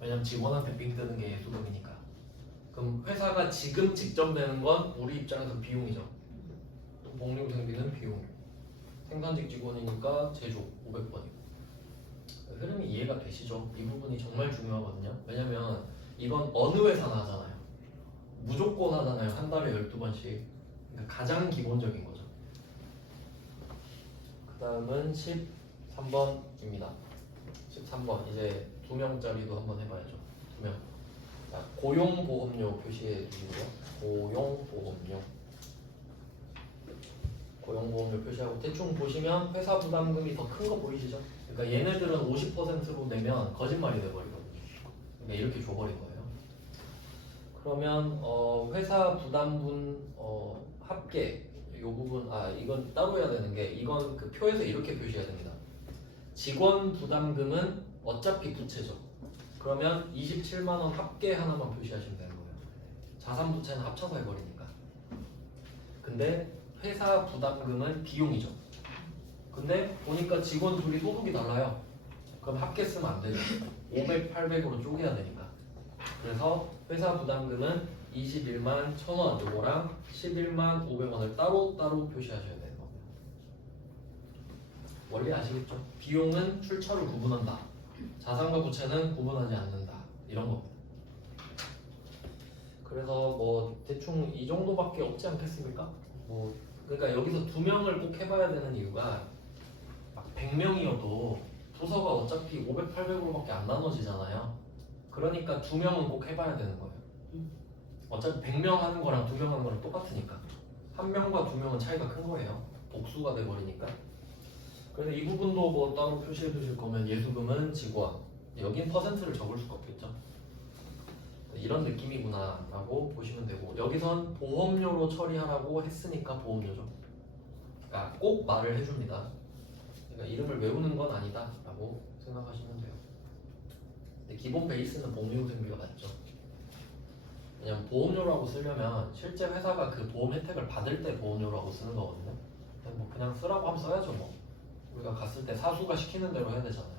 왜냐면 직원한테 빙 뜨는 게 예수금이니까. 그럼 회사가 지금 직접 내는 건 우리 입장에서 비용이죠. 복리후생비는 비용. 생산직 직원이니까 제조 500번이고. 흐름이 이해가 되시죠? 이 부분이 정말 중요하거든요. 왜냐면 이건 어느 회사나 하잖아요. 무조건 하잖아요. 한 달에 12번씩. 그러니까 가장 기본적인 거죠. 그 다음은 13번입니다. 13번 이제 2명짜리도 한번 해봐야죠. 2명. 자, 고용보험료 표시해 주시고요. 고용보험료 표시하고 대충 보시면 회사 부담금이 더 큰 거 보이시죠? 그러니까 얘네들은 50%로 내면 거짓말이 돼버리거든요. 그러니까 이렇게 줘버린 거예요. 그러면 회사 부담분 합계 이 부분 이건 따로 해야 되는 게 이건 그 표에서 이렇게 표시해야 됩니다. 직원 부담금은 어차피 부채죠. 그러면 27만 원 합계 하나만 표시하시면 되는 거예요. 자산 부채는 합쳐서 해버리니까. 근데 회사 부담금은 비용이죠. 근데 보니까 직원 둘이 소득이 달라요. 그럼 합계 쓰면 안 되죠. 500, 800으로 쪼개야 되니까. 그래서 회사 부담금은 21만 1,000원 요거랑 11만 500원을 따로 표시하셔야 되는 겁니다. 원리 아시겠죠? 비용은 출처를 구분한다. 자산과 부채는 구분하지 않는다. 이런 겁니다. 그래서 뭐 대충 이 정도밖에 없지 않겠습니까? 그러니까 여기서 2명을 꼭 해봐야 되는 이유가 막 100명이어도 부서가 어차피 500, 800으로밖에 안 나눠지잖아요. 그러니까 2명은 꼭 해봐야 되는 거예요. 어차피 100명 하는 거랑 2명 하는 거랑 똑같으니까 1명과 2명은 차이가 큰 거예요. 복수가 돼버리니까. 그래서 이 부분도 뭐 따로 표시해 두실 거면 예수금은 직원 여긴 퍼센트를 적을 수가 없겠죠. 이런 느낌이구나 라고 보시면 되고 여기선 보험료로 처리하라고 했으니까 보험료죠. 그러니까 꼭 말을 해줍니다. 그러니까 이름을 외우는 건 아니다 라고 생각하시면 돼요. 근데 기본 베이스는 복리후생비가 맞죠. 왜냐면 보험료라고 쓰려면 실제 회사가 그 보험 혜택을 받을 때 보험료라고 쓰는 거거든요. 뭐 그냥 쓰라고 하면 써야죠. 뭐 우리가 갔을 때 사수가 시키는 대로 해야 되잖아요.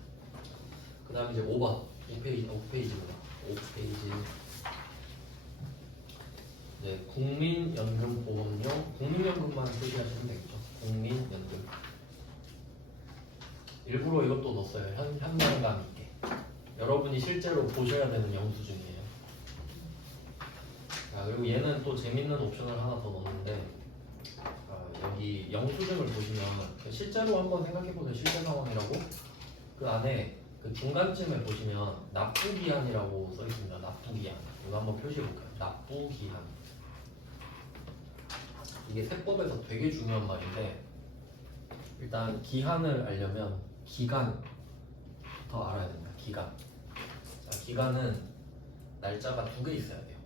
그 다음에 이제 5번 5페이지구나 5페이지 이제 국민연금보험료 국민연금만 표시하시면 되겠죠. 국민연금 일부러 이것도 넣었어요. 현장감 있게 여러분이 실제로 보셔야 되는 영수증이에요. 그리고 얘는 또 재밌는 옵션을 하나 더 넣었는데 여기 영수증을 보시면 실제로 한번 생각해보세요. 실제 상황이라고 그 안에 그 중간쯤에 보시면 납부기한이라고 써있습니다. 납부기한 이거 한번 표시해볼까요? 납부기한 이게 세법에서 되게 중요한 말인데 일단 기한을 알려면 기간부터 알아야 됩니다. 기간. 자, 기간은 날짜가 2개 있어야 돼요.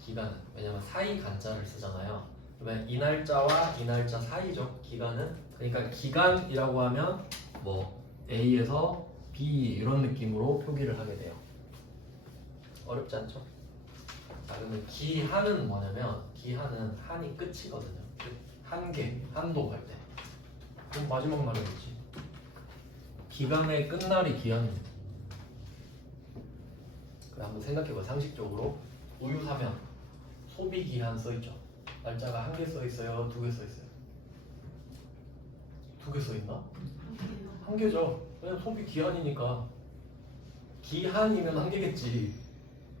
기간은 왜냐면 사이 간자를 쓰잖아요. 그러면 이 날짜와 이 날짜 사이죠. 기간은 그러니까 기간이라고 하면 뭐 A에서 B 이런 느낌으로 표기를 하게 돼요. 어렵지 않죠? 자, 그러면 기한은 뭐냐면 기한은 한이 끝이거든요. 한계, 한도 할 때. 그럼 마지막 날이겠지. 기간의 끝날이 기한입니다. 그래 한번 생각해봐. 상식적으로 우유 사면 소비 기한 써있죠. 날짜가 1개 써있어요? 2개 써있어요? 2개 써있나? 1개죠. 그냥 소비 기한이니까 기한이면 1개겠지.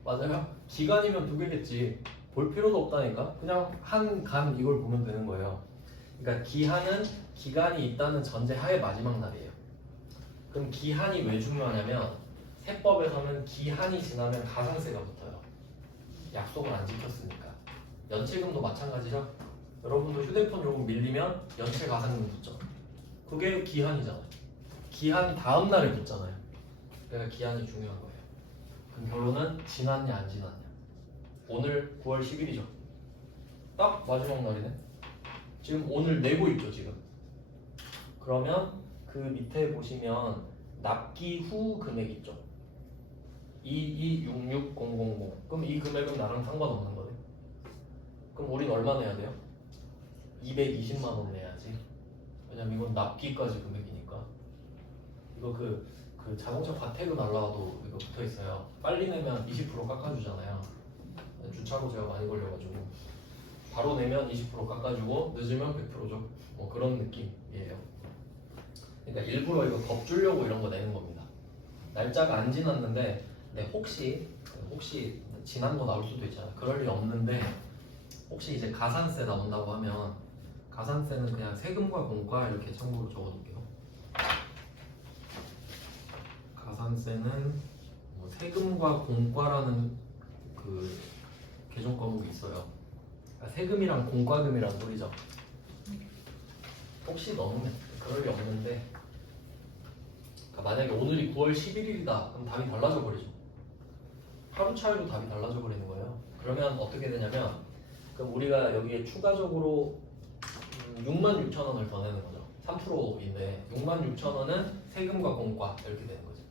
맞아요? 기간이면 2개겠지. 볼 필요도 없다니까. 그냥 한 간 이걸 보면 되는 거예요. 그러니까 기한은 기간이 있다는 전제 하에 마지막 날이에요. 그럼 기한이 왜 중요하냐면 세법에서는 기한이 지나면 가산세가 붙어요. 약속을 안 지켰으니까. 연체금도 마찬가지죠. 여러분도 휴대폰 요금 밀리면 연체 가산금 붙죠. 그게 기한이잖아요. 기한이 다음 날에 붙잖아요. 그러니까 기한이 중요한 거예요. 그럼 결론은 지났냐 안 지났냐. 오늘 9월 10일이죠. 딱 마지막 날이네. 지금 오늘 내고 있죠 지금. 그러면 그 밑에 보시면 납기 후 금액 있죠. 2266000. 그럼 이 금액은 나랑 상관없는 거네. 그럼 우린 얼마 내야 돼요? 220만 원 내야지. 왜냐면 이건 납기까지 금액이니까. 이거 그 자동차 과태료 날라와도 이거 붙어 있어요. 빨리 내면 20% 깎아주잖아요. 주차로 제가 많이 걸려가지고 바로 내면 20% 깎아주고 늦으면 100%죠. 뭐 그런 느낌이에요. 그러니까 일부러 이거 겁주려고 이런 거 내는 겁니다. 날짜가 안 지났는데 혹시 지난 거 나올 수도 있잖아요. 그럴 리 없는데 혹시 이제 가산세 나온다고 하면 가산세는 그냥 세금과 공과 이렇게 참고로 적어둘게요. 가산세는 뭐 세금과 공과라는 그 개정 과목이 있어요. 그러니까 세금이랑 공과금이란 소리죠. 혹시 넘으면 그럴 리 없는데 그러니까 만약에 오늘이 9월 11일이다 그럼 답이 달라져 버리죠. 하루 차이로 답이 달라져 버리는 거예요. 그러면 어떻게 되냐면 그럼 우리가 여기에 추가적으로 66,000원을 더 내는 거죠. 3%인데 66,000원은 세금과 공과 이렇게 되는 거죠.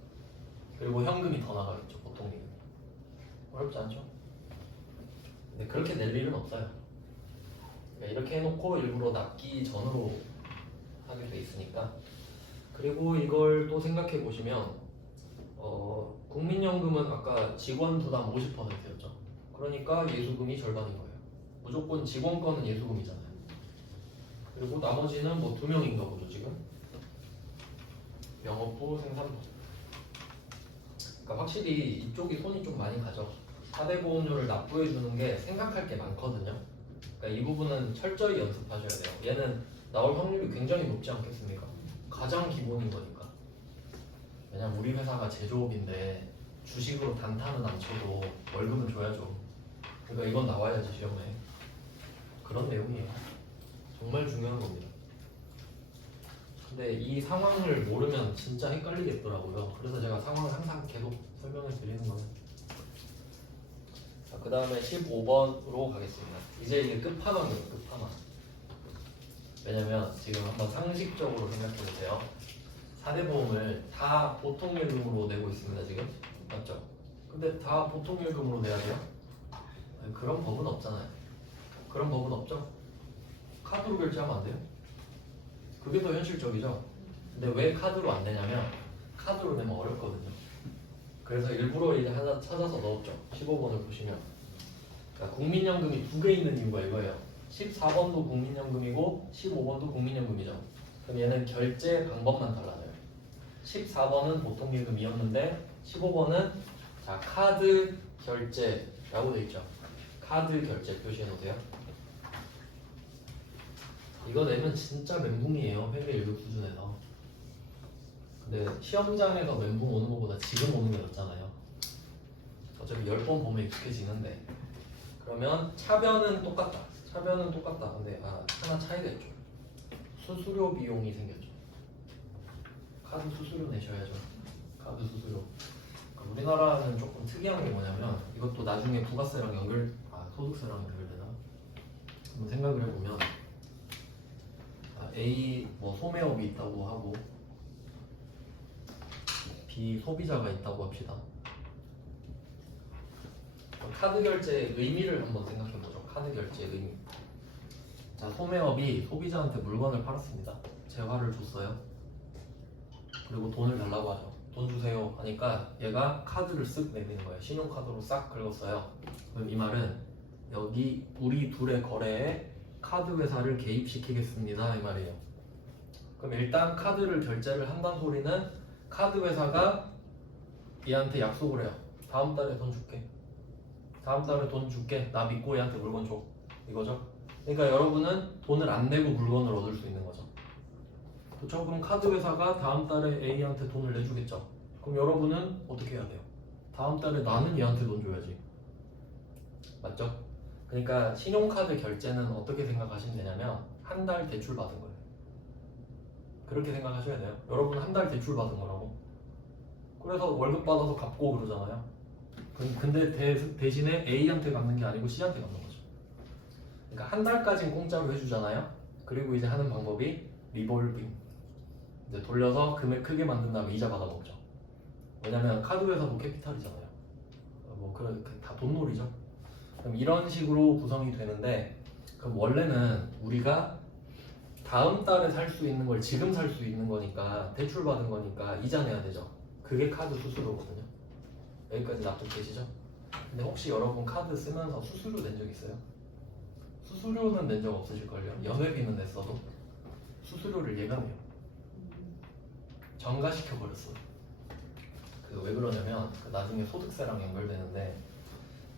그리고 현금이 더 나가겠죠. 보통 일은 어렵지 않죠? 근데 그렇게 낼 일은 없어요. 그러니까 이렇게 해놓고 일부러 납기 전으로 하게 돼 있으니까. 그리고 이걸 또 생각해 보시면 국민연금은 아까 직원 부담 50%였죠. 그러니까 예수금이 절반인 거예요. 무조건 직원 거는 예수금이잖아요. 그리고 나머지는 뭐 2명인가 보죠 지금. 영업부, 생산부. 그러니까 확실히 이쪽이 손이 좀 많이 가죠. 4대 보험료를 납부해 주는 게 생각할 게 많거든요. 그러니까 이 부분은 철저히 연습하셔야 돼요. 얘는 나올 확률이 굉장히 높지 않겠습니까? 가장 기본인 거니까. 왜냐면 우리 회사가 제조업인데 주식으로 단타는 안 쳐도 월급은 줘야죠. 그러니까 이건 나와야지 시험에. 그런 내용이에요. 정말 중요한 겁니다. 근데 이 상황을 모르면 진짜 헷갈리겠더라고요. 그래서 제가 상황을 항상 계속 설명을 드리는 거예요. 자, 그 다음에 15번으로 가겠습니다. 이제 이게 끝판왕이에요. 끝판왕. 왜냐면 지금 한번 상식적으로 생각해보세요. 4대 보험을 다 보통예금으로 내고 있습니다. 지금 맞죠? 근데 다 보통예금으로 내야 돼요? 아니, 그런 법은 없잖아요. 그런 법은 없죠? 카드로 결제하면 안 돼요? 그게 더 현실적이죠? 근데 왜 카드로 안 되냐면 카드로 내면 어렵거든요. 그래서 일부러 이제 하나 찾아서 넣었죠. 15번을 보시면 그러니까 국민연금이 두 개 있는 이유가 이거예요. 14번도 국민연금이고 15번도 국민연금이죠. 그럼 얘는 결제 방법만 달라져요. 14번은 보통예금이었는데 15번은 자 카드 결제라고 되어 있죠. 카드 결제 표시해 놓으세요. 이거 내면 진짜 멘붕이에요. 회계 1급 수준에서. 근데 시험장에서 멘붕 오는 것보다 지금 오는 게 낫잖아요. 어차피 10번 보면 익숙해지는데. 그러면 차변은 똑같다. 차변은 똑같다. 근데 하나 차이가 있죠. 수수료 비용이 생겼죠. 카드 수수료 내셔야죠. 카드 수수료. 우리나라는 조금 특이한 게 뭐냐면 이것도 나중에 부가세랑 소득세랑 연결되나? 한번 생각을 해보면 A 뭐 소매업이 있다고 하고 B 소비자가 있다고 합시다. 카드 결제의 의미를 한번 생각해보죠. 카드 결제의 의미. 자, 소매업이 소비자한테 물건을 팔았습니다. 재화를 줬어요. 그리고 돈을 달라고 하죠. 돈 주세요 하니까 얘가 카드를 쓱 내미는 거예요. 신용카드로 싹 긁었어요. 그럼 이 말은 여기 우리 둘의 거래에 카드 회사를 개입시키겠습니다 이 말이에요. 그럼 일단 카드를 결제를 한다는 소리는 카드 회사가 얘한테 약속을 해요. 다음 달에 돈 줄게. 다음 달에 돈 줄게. 나 믿고 얘한테 물건 줘. 이거죠. 그러니까 여러분은 돈을 안 내고 물건을 얻을 수 있는 거죠. 그렇죠? 그럼 카드 회사가 다음 달에 A한테 돈을 내주겠죠. 그럼 여러분은 어떻게 해야 돼요? 다음 달에 나는 얘한테 돈 줘야지. 맞죠? 그러니까 신용카드 결제는 어떻게 생각하시면 되냐면 한 달 대출 받은 거예요. 그렇게 생각하셔야 돼요. 여러분 한 달 대출 받은 거라고. 그래서 월급 받아서 갚고 그러잖아요. 근데 대신에 A한테 갚는 게 아니고 C한테 갚는 거죠. 그러니까 한 달까지는 공짜로 해주잖아요. 그리고 이제 하는 방법이 리볼빙. 이제 돌려서 금액 크게 만든 다음에 이자 받아먹죠. 왜냐면 카드 회사도 캐피탈이잖아요. 뭐 그런 다 돈놀이죠. 그럼 이런 식으로 구성이 되는데 그럼 원래는 우리가 다음 달에 살 수 있는 걸 지금 살 수 있는 거니까 대출 받은 거니까 이자 내야 되죠. 그게 카드 수수료거든요. 여기까지 납득되시죠? 근데 혹시 여러분 카드 쓰면서 수수료 낸 적 있어요? 수수료는 낸 적 없으실걸요? 연회비는 냈어도 수수료를 얘가 내요. 전가시켜버렸어. 그 왜 그러냐면 그 나중에 소득세랑 연결되는데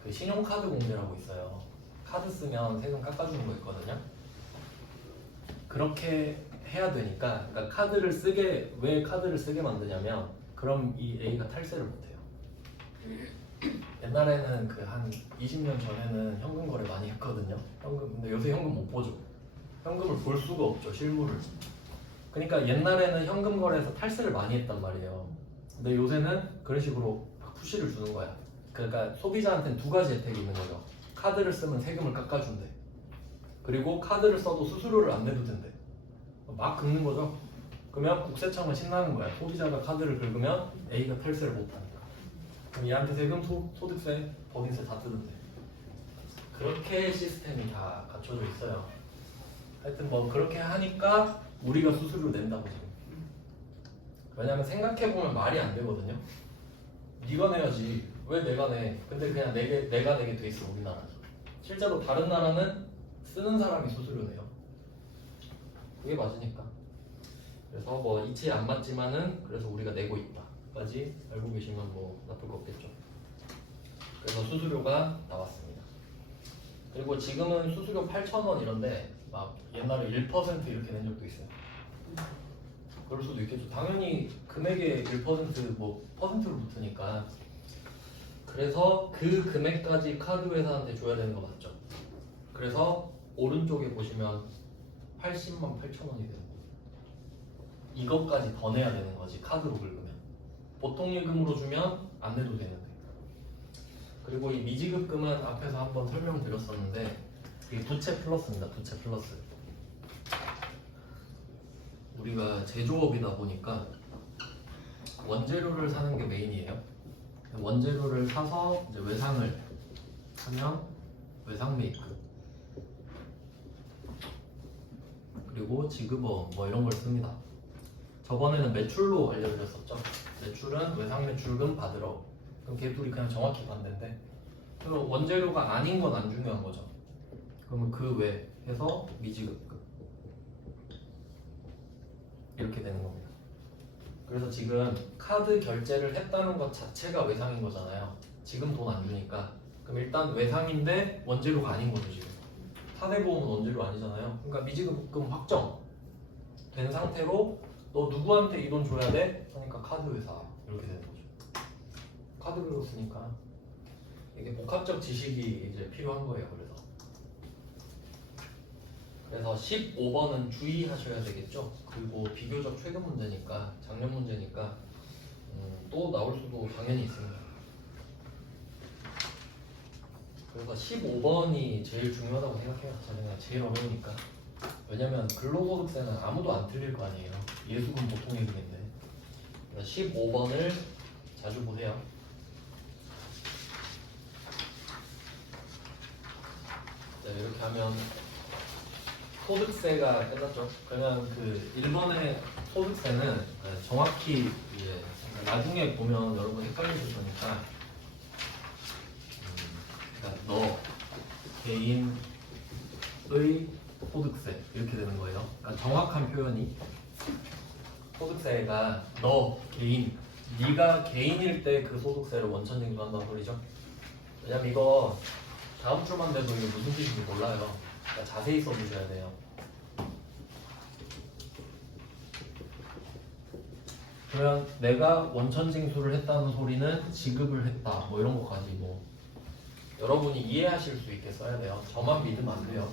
그 신용카드 공제라고 있어요. 카드 쓰면 세금 깎아주는 거 있거든요. 그렇게 해야 되니까 그러니까 카드를 쓰게 왜 카드를 쓰게 만드냐면 그럼 이 A가 탈세를 못해요. 옛날에는 그 한 20년 전에는 현금 거래 많이 했거든요. 현금 근데 요새 현금 못 보죠. 현금을 볼 수가 없죠. 실물을. 그러니까 옛날에는 현금 거래에서 탈세를 많이 했단 말이에요. 근데 요새는 그런 식으로 푸시를 주는 거야. 그러니까 소비자한테는 두 가지 혜택이 있는 거죠. 카드를 쓰면 세금을 깎아준대. 그리고 카드를 써도 수수료를 안 내도 된대. 막 긁는 거죠. 그러면 국세청은 신나는 거야. 소비자가 카드를 긁으면 A가 탈세를 못하니까. 그럼 얘한테 세금, 소득세, 법인세 다 뜨는데. 그렇게 시스템이 다 갖춰져 있어요. 하여튼 뭐 그렇게 하니까 우리가 수수료 낸다고 지금. 왜냐면 생각해보면 말이 안 되거든요. 네가 내야지. 왜 내가 내? 근데 그냥 내가 내게 돼 있어 우리나라. 실제로 다른 나라는 쓰는 사람이 수수료 내요. 그게 맞으니까. 그래서 뭐 이치에 안 맞지만은 그래서 우리가 내고 있다까지 알고 계시면 뭐 나쁠 거 없겠죠. 그래서 수수료가 나왔습니다. 그리고 지금은 수수료 8,000원 이런데 막 옛날에 1% 이렇게 낸 적도 있어요. 그럴 수도 있겠죠. 당연히 금액의 1%뭐 퍼센트로 붙으니까. 그래서 그 금액까지 카드 회사한테 줘야 되는 거 맞죠? 그래서 오른쪽에 보시면 80만 8천 원이 되는 거예요. 이것까지 더 내야 되는 거지 카드로 긁으면. 보통 예금으로 주면 안 내도 되는데. 그리고 이 미지급금은 앞에서 한번 설명드렸었는데 이게 부채 플러스입니다. 부채 플러스. 우리가 제조업이다 보니까 원재료를 사는 게 메인이에요. 원재료를 사서 이제 외상을 하면 외상 매입금 그리고 지급원 뭐 이런 걸 씁니다. 저번에는 매출로 알려드렸었죠. 매출은 외상 매출금 받으러. 그럼 걔 둘이 그냥 정확히 반대인데 그럼 원재료가 아닌 건 안 중요한 거죠. 그러면 그 외 해서 미지급금 이렇게 되는 겁니다. 그래서 지금 카드 결제를 했다는 것 자체가 외상인 거잖아요. 지금 돈 안 주니까. 그럼 일단 외상인데 원재료가 아닌 거죠 지금. 사대보험은 원재료 아니잖아요. 그러니까 미지급금 확정 된 상태로 너 누구한테 이 돈 줘야 돼? 하니까 카드 회사 이렇게 되는 거죠. 카드로 쓰니까 이게 복합적 지식이 이제 필요한 거예요. 그래서 15번은 주의하셔야 되겠죠. 그리고 비교적 최근 문제니까 작년 문제니까 또 나올 수도 당연히 있습니다. 그래서 15번이 제일 중요하다고 생각해요. 저는 제일 어려우니까. 왜냐면 근로소득세는 아무도 안 틀릴 거 아니에요. 예수금 보통 예금인데. 그래서 15번을 자주 보세요. 자, 이렇게 하면 소득세가 끝났죠. 그러면 그 1번의 소득세는 정확히 이제 나중에 보면 여러분 헷갈리실 거니까 그러니까 너 개인의 소득세 이렇게 되는 거예요. 그러니까 정확한 표현이 소득세가 너 개인, 네가 개인일 때 그 소득세를 원천징수한다는 소리죠. 왜냐면 이거 다음 주만 돼도 이게 무슨 뜻인지 몰라요. 그러니까 자세히 써주셔야 돼요. 그러면 내가 원천징수를 했다는 소리는 지급을 했다 뭐 이런 것까지 뭐 여러분이 이해하실 수 있게 써야 돼요. 저만 믿으면 안 돼요.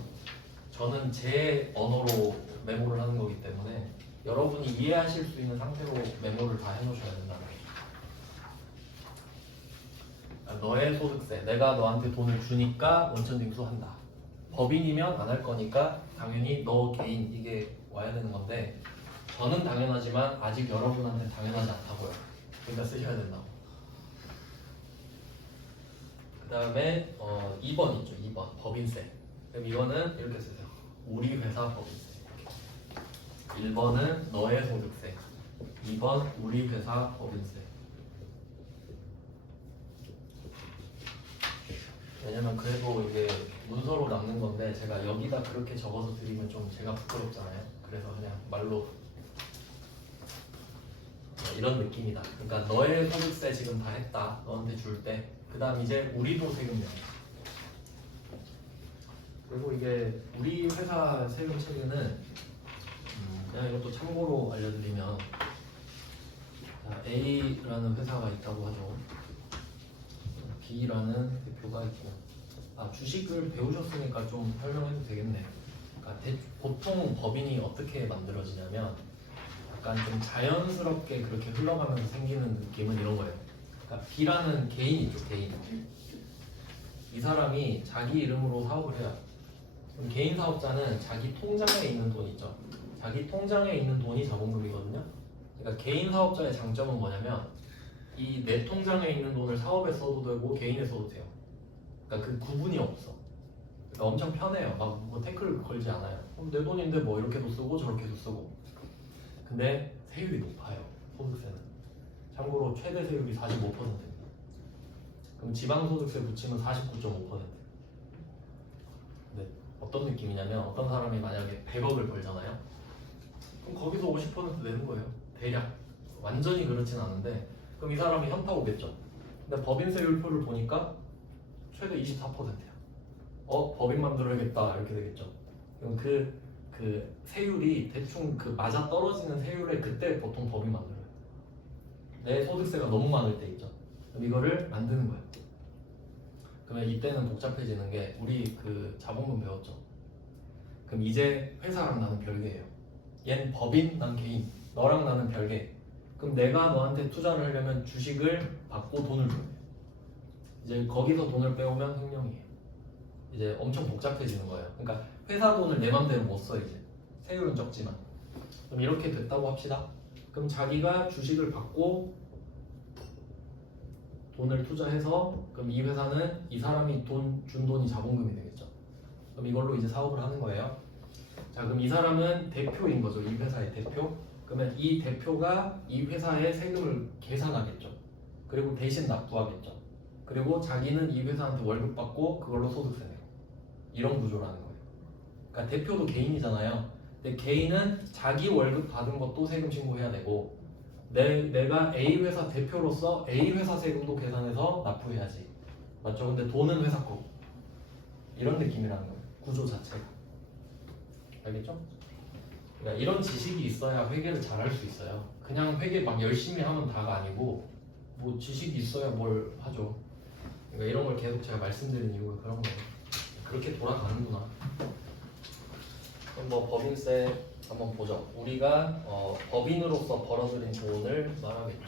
저는 제 언어로 메모를 하는 거기 때문에 여러분이 이해하실 수 있는 상태로 메모를 다 해놓으셔야 된다는 거죠. 그러니까 너의 소득세, 내가 너한테 돈을 주니까 원천징수한다. 법인이면 안 할 거니까 당연히 너 개인 이게 와야 되는 건데 저는 당연하지만 아직 여러분한테는 당연하지 않다고요. 그러니까 쓰셔야 된다고. 그 다음에 2번 있죠. 2번 법인세. 그럼 이거는 이렇게 쓰세요. 우리 회사 법인세. 1번은 너의 소득세. 2번 우리 회사 법인세. 왜냐면 그래도 이게 문서로 남는 건데 제가 여기다 그렇게 적어서 드리면 좀 제가 부끄럽잖아요. 그래서 그냥 말로 이런 느낌이다. 그러니까 너의 소득세 지금 다 했다. 너한테 줄 때. 그 다음 이제 우리도 세금 내요. 그리고 이게 우리 회사 세금 체계는 그냥 이것도 참고로 알려드리면 A라는 회사가 있다고 하죠. B라는 대표가 있고 주식을 배우셨으니까 좀 설명해도 되겠네. 그러니까 보통 법인이 어떻게 만들어지냐면 약간 좀 자연스럽게 그렇게 흘러가면서 생기는 느낌은 이런 거예요. 그러니까 B라는 개인이 있죠. 개인. 이 사람이 자기 이름으로 사업을 해요. 그럼 개인 사업자는 자기 통장에 있는 돈 있죠. 자기 통장에 있는 돈이 자본금이거든요. 그러니까 개인 사업자의 장점은 뭐냐면 이 내 통장에 있는 돈을 사업에 써도 되고 개인에 써도 돼요. 그러니까 그 구분이 없어. 그러니까 엄청 편해요. 막 뭐 태클 걸지 않아요. 내 돈인데 뭐 이렇게도 쓰고 저렇게도 쓰고. 근데 세율이 높아요. 소득세는. 참고로 최대 세율이 45%입니다. 그럼 지방소득세 붙이면 49.5%. 네. 어떤 느낌이냐면 어떤 사람이 만약에 100억을 벌잖아요. 그럼 거기서 50% 내는 거예요. 대략. 완전히 그렇진 않은데 그럼 이 사람이 현타 오겠죠. 근데 법인세율표를 보니까 최대 24%야. 법인 만들어야겠다 이렇게 되겠죠. 그럼 그 세율이 대충 그 맞아 떨어지는 세율에 그때 보통 법인 만들어요. 내 소득세가 너무 많을 때 있죠. 그럼 이거를 만드는 거예요. 그러면 이때는 복잡해지는 게 우리 그 자본금 배웠죠. 그럼 이제 회사랑 나는 별개예요. 얜 법인, 난 개인. 너랑 나는 별개. 그럼 내가 너한테 투자를 하려면 주식을 받고 돈을 줘요. 이제 거기서 돈을 빼오면 횡령이에요. 이제 엄청 복잡해지는 거예요. 그러니까 회사 돈을 내 맘대로 못 써 이제. 세율은 적지만. 그럼 이렇게 됐다고 합시다. 그럼 자기가 주식을 받고 돈을 투자해서 그럼 이 회사는 이 사람이 준 돈이 자본금이 되겠죠. 그럼 이걸로 이제 사업을 하는 거예요. 자, 그럼 이 사람은 대표인 거죠. 이 회사의 대표. 그러면 이 대표가 이 회사의 세금을 계산하겠죠. 그리고 대신 납부하겠죠. 그리고 자기는 이 회사한테 월급 받고 그걸로 소득세 내고. 이런 구조라는 거예요. 그러니까 대표도 개인이잖아요. 근데 개인은 자기 월급 받은 것도 세금 신고해야 되고 내가 A 회사 대표로서 A 회사 세금도 계산해서 납부해야지. 맞죠? 근데 돈은 회사 거고. 이런 느낌이라는 거예요. 구조 자체가. 알겠죠? 그러니까 이런 지식이 있어야 회계를 잘 할 수 있어요. 그냥 회계 막 열심히 하면 다가 아니고 뭐 지식이 있어야 뭘 하죠. 그러니까 이런 걸 계속 제가 말씀드린 이유가 그런 거예요. 그렇게 돌아가는구나. 그럼 뭐 법인세 한번 보죠. 우리가 법인으로서 벌어들인 돈을 말하겠죠.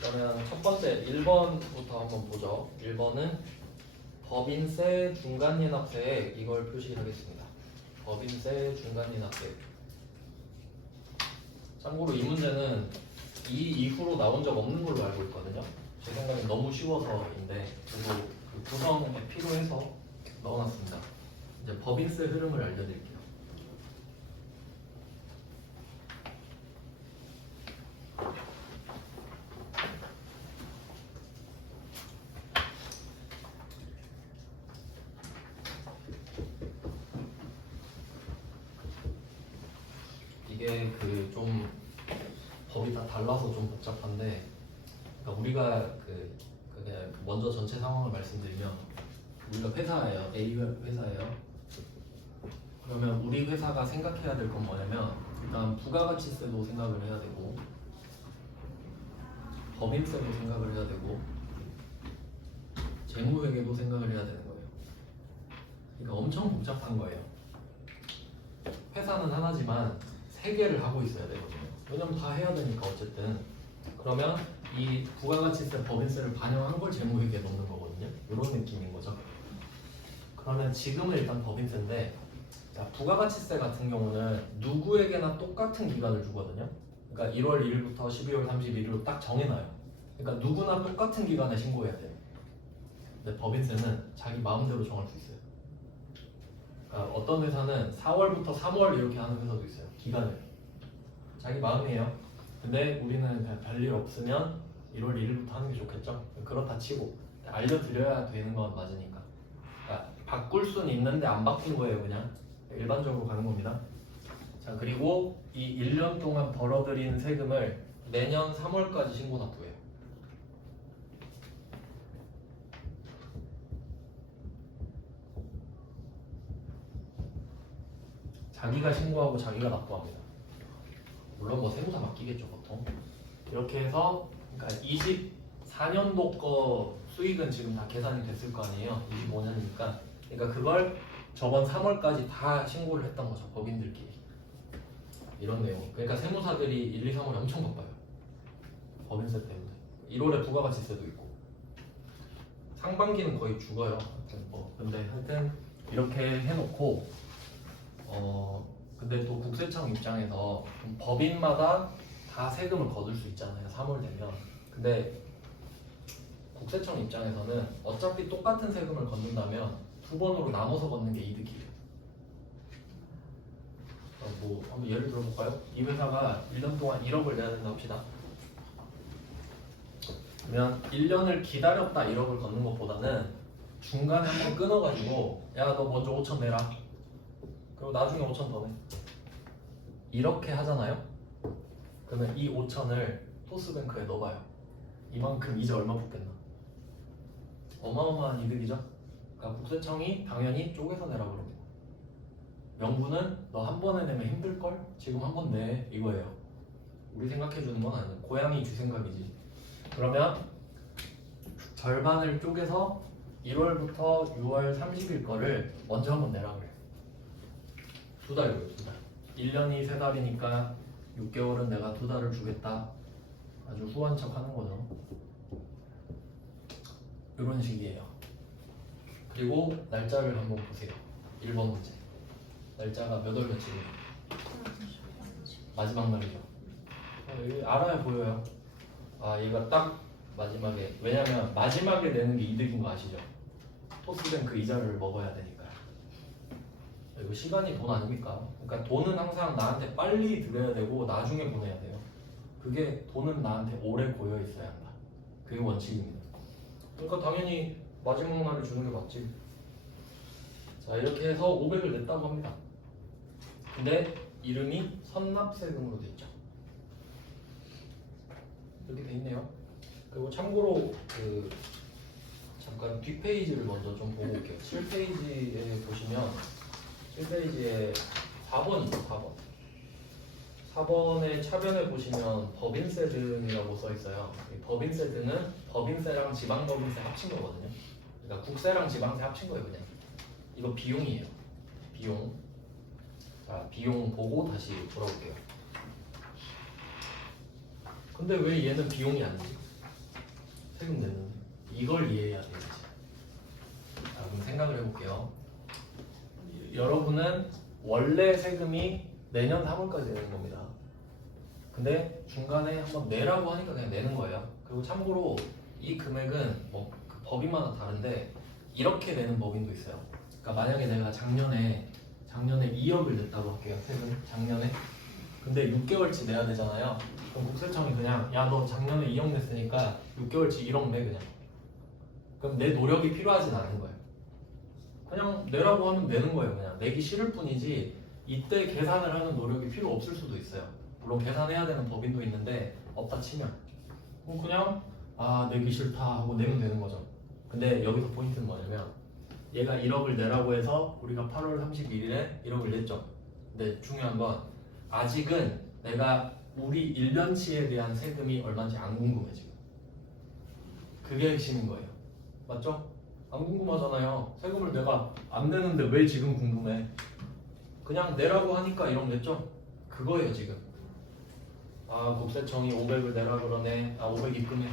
그러면 첫 번째 1번부터 한번 보죠. 1번은 법인세 중간연합세액 이걸 표시하겠습니다. 법인세 중간연합세액. 참고로 이 문제는 이 이후로 나온 적 없는 걸로 알고 있거든요. 제 생각엔 너무 쉬워서인데 그래도 그 구성에 필요해서 넣어놨습니다. 이제 법인세 흐름을 알려드릴게요. 이게 그 좀 법이 다 달라서 좀 복잡한데, 그러니까 우리가 그냥 먼저 전체 상황을 말씀드리면 우리가 회사예요. A 회사예요. 그러면 우리 회사가 생각해야 될 건 뭐냐면 일단 부가가치세도 생각을 해야 되고 법인세도 생각을 해야 되고 재무회계도 생각을 해야 되는 거예요. 그러니까 엄청 복잡한 거예요. 회사는 하나지만 세 개를 하고 있어야 되거든요. 왜냐면 다 해야 되니까 어쨌든. 그러면 이 부가가치세 법인세를 반영한 걸 재무회계에 넣는 거거든요. 이런 느낌인 거죠. 그러면 지금은 일단 법인세인데, 자, 부가가치세 같은 경우는 누구에게나 똑같은 기간을 주거든요. 그러니까 1월 1일부터 12월 31일로 딱 정해놔요. 그러니까 누구나 똑같은 기간에 신고해야 돼요. 근데 법인세는 자기 마음대로 정할 수 있어요. 그러니까 어떤 회사는 4월부터 3월 이렇게 하는 회사도 있어요. 기간을. 자기 마음이에요. 근데 우리는 그냥 별일 없으면 1월 1일부터 하는 게 좋겠죠. 그렇다 치고 알려드려야 되는 건 맞으니까. 그러니까 바꿀 수는 있는데 안 바꾼 거예요. 그냥 일반적으로 가는 겁니다. 자, 그리고 이 1년 동안 벌어들인 세금을 내년 3월까지 신고 납부해요. 자기가 신고하고 자기가 납부합니다. 물론 뭐 세무사 맡기겠죠 보통. 이렇게 해서 그러니까 24년도 거 수익은 지금 다 계산이 됐을 거 아니에요. 25년이니까. 그러니까 그걸 저번 3월까지 다 신고를 했던 거죠. 법인들끼리. 이런 내용. 그러니까 세무사들이 1, 2, 3월에 엄청 바빠요. 법인세 때문에. 1월에 부가가치세도 있고. 상반기는 거의 죽어요. 근데 하여튼 이렇게 해놓고 근데 또 국세청 입장에서 법인마다 다 세금을 거둘 수 있잖아요. 3월 되면. 근데 국세청 입장에서는 어차피 똑같은 세금을 걷는다면 두 번으로 나눠서 걷는 게 이득이에요. 뭐 한번 예를 들어볼까요? 이 회사가 1년 동안 1억을 내야 된다 합시다. 그러면 1년을 기다렸다 1억을 걷는 것보다는 중간에 한번 끊어가지고 야 너 먼저 5천 내라. 그리고 나중에 5천 더 내. 이렇게 하잖아요. 그러면 이 5천을 토스뱅크에 넣어봐요. 이만큼 이자 얼마 붙겠나? 어마어마한 이득이죠. 그러니까 국세청이 당연히 쪼개서 내라고 그럽니다. 명분은 너 한 번에 내면 힘들걸? 지금 한 번 내 이거예요. 우리 생각해주는 건 아니에요. 고양이 쥐 생각이지. 그러면 절반을 쪼개서 1월부터 6월 30일 거를 먼저 한번 내라 그래요. 2달이고요. 2달. 1년이 3달이니까 6개월은 내가 2달을 주겠다. 아주 후한 척 하는 거죠. 이런 식이에요. 그리고 날짜를 한번 보세요. 1번 문제. 날짜가 몇 월 며칠이에요? 마지막 날이죠. 여기 알아야 보여요. 아 얘가 딱 마지막에. 왜냐면 마지막에 내는 게 이득인 거 아시죠? 토스뱅크 이자를 먹어야 되니까. 이거 시간이 돈 아닙니까? 그러니까 돈은 항상 나한테 빨리 드려야 되고 나중에 보내야 돼요. 그게 돈은 나한테 오래 고여 있어야 한다. 그게 원칙입니다. 그러니까 당연히 마지막 날에 주는 게 맞지. 자 이렇게 해서 500을 냈다고 합니다. 근데 이름이 선납세금으로 돼 있죠. 이렇게 돼 있네요. 그리고 참고로 잠깐 뒷페이지를 먼저 좀 보고 올게요. 7페이지에 보시면 7페이지에 4번이죠. 4번. 4번의 차변에 보시면 법인세 등이라고 써 있어요. 이 법인세 등은 법인세랑 지방법인세 합친 거거든요. 그러니까 국세랑 지방세 합친 거예요. 그냥 이거 비용이에요. 비용. 자 비용 보고 다시 돌아올게요. 근데 왜 얘는 비용이 아니지? 세금 내는 이걸 이해해야 되겠지. 자 그럼 생각을 해볼게요. 여러분은 원래 세금이 내년 3월까지 내는 겁니다. 근데 중간에 한번 내라고 하니까 그냥 내는 거예요. 그리고 참고로 이 금액은 뭐 그 법인마다 다른데 이렇게 내는 법인도 있어요. 그러니까 만약에 내가 작년에 2억을 냈다고 할게요. 세금 작년에. 근데 6개월치 내야 되잖아요. 그럼 국세청이 그냥 야 너 작년에 2억 냈으니까 6개월치 1억 내 그냥. 그럼 내 노력이 필요하진 않은 거예요. 그냥 내라고 하면 내는 거예요. 그냥 내기 싫을 뿐이지 이때 계산을 하는 노력이 필요 없을 수도 있어요. 물론 계산해야 되는 법인도 있는데 없다 치면 그냥 내기 싫다 하고 내면 되는 거죠. 근데 여기서 포인트는 뭐냐면 얘가 1억을 내라고 해서 우리가 8월 31일에 1억을 냈죠. 근데 중요한 건 아직은 내가 우리 1년치에 대한 세금이 얼마인지 안 궁금해 지금. 그게 핵심인 거예요. 맞죠? 안 궁금하잖아요. 세금을 내가 안 내는데 왜 지금 궁금해? 그냥 내라고 하니까 1억 냈죠? 그거예요 지금. 국세청이 500을 내라 그러네. 500 입금해.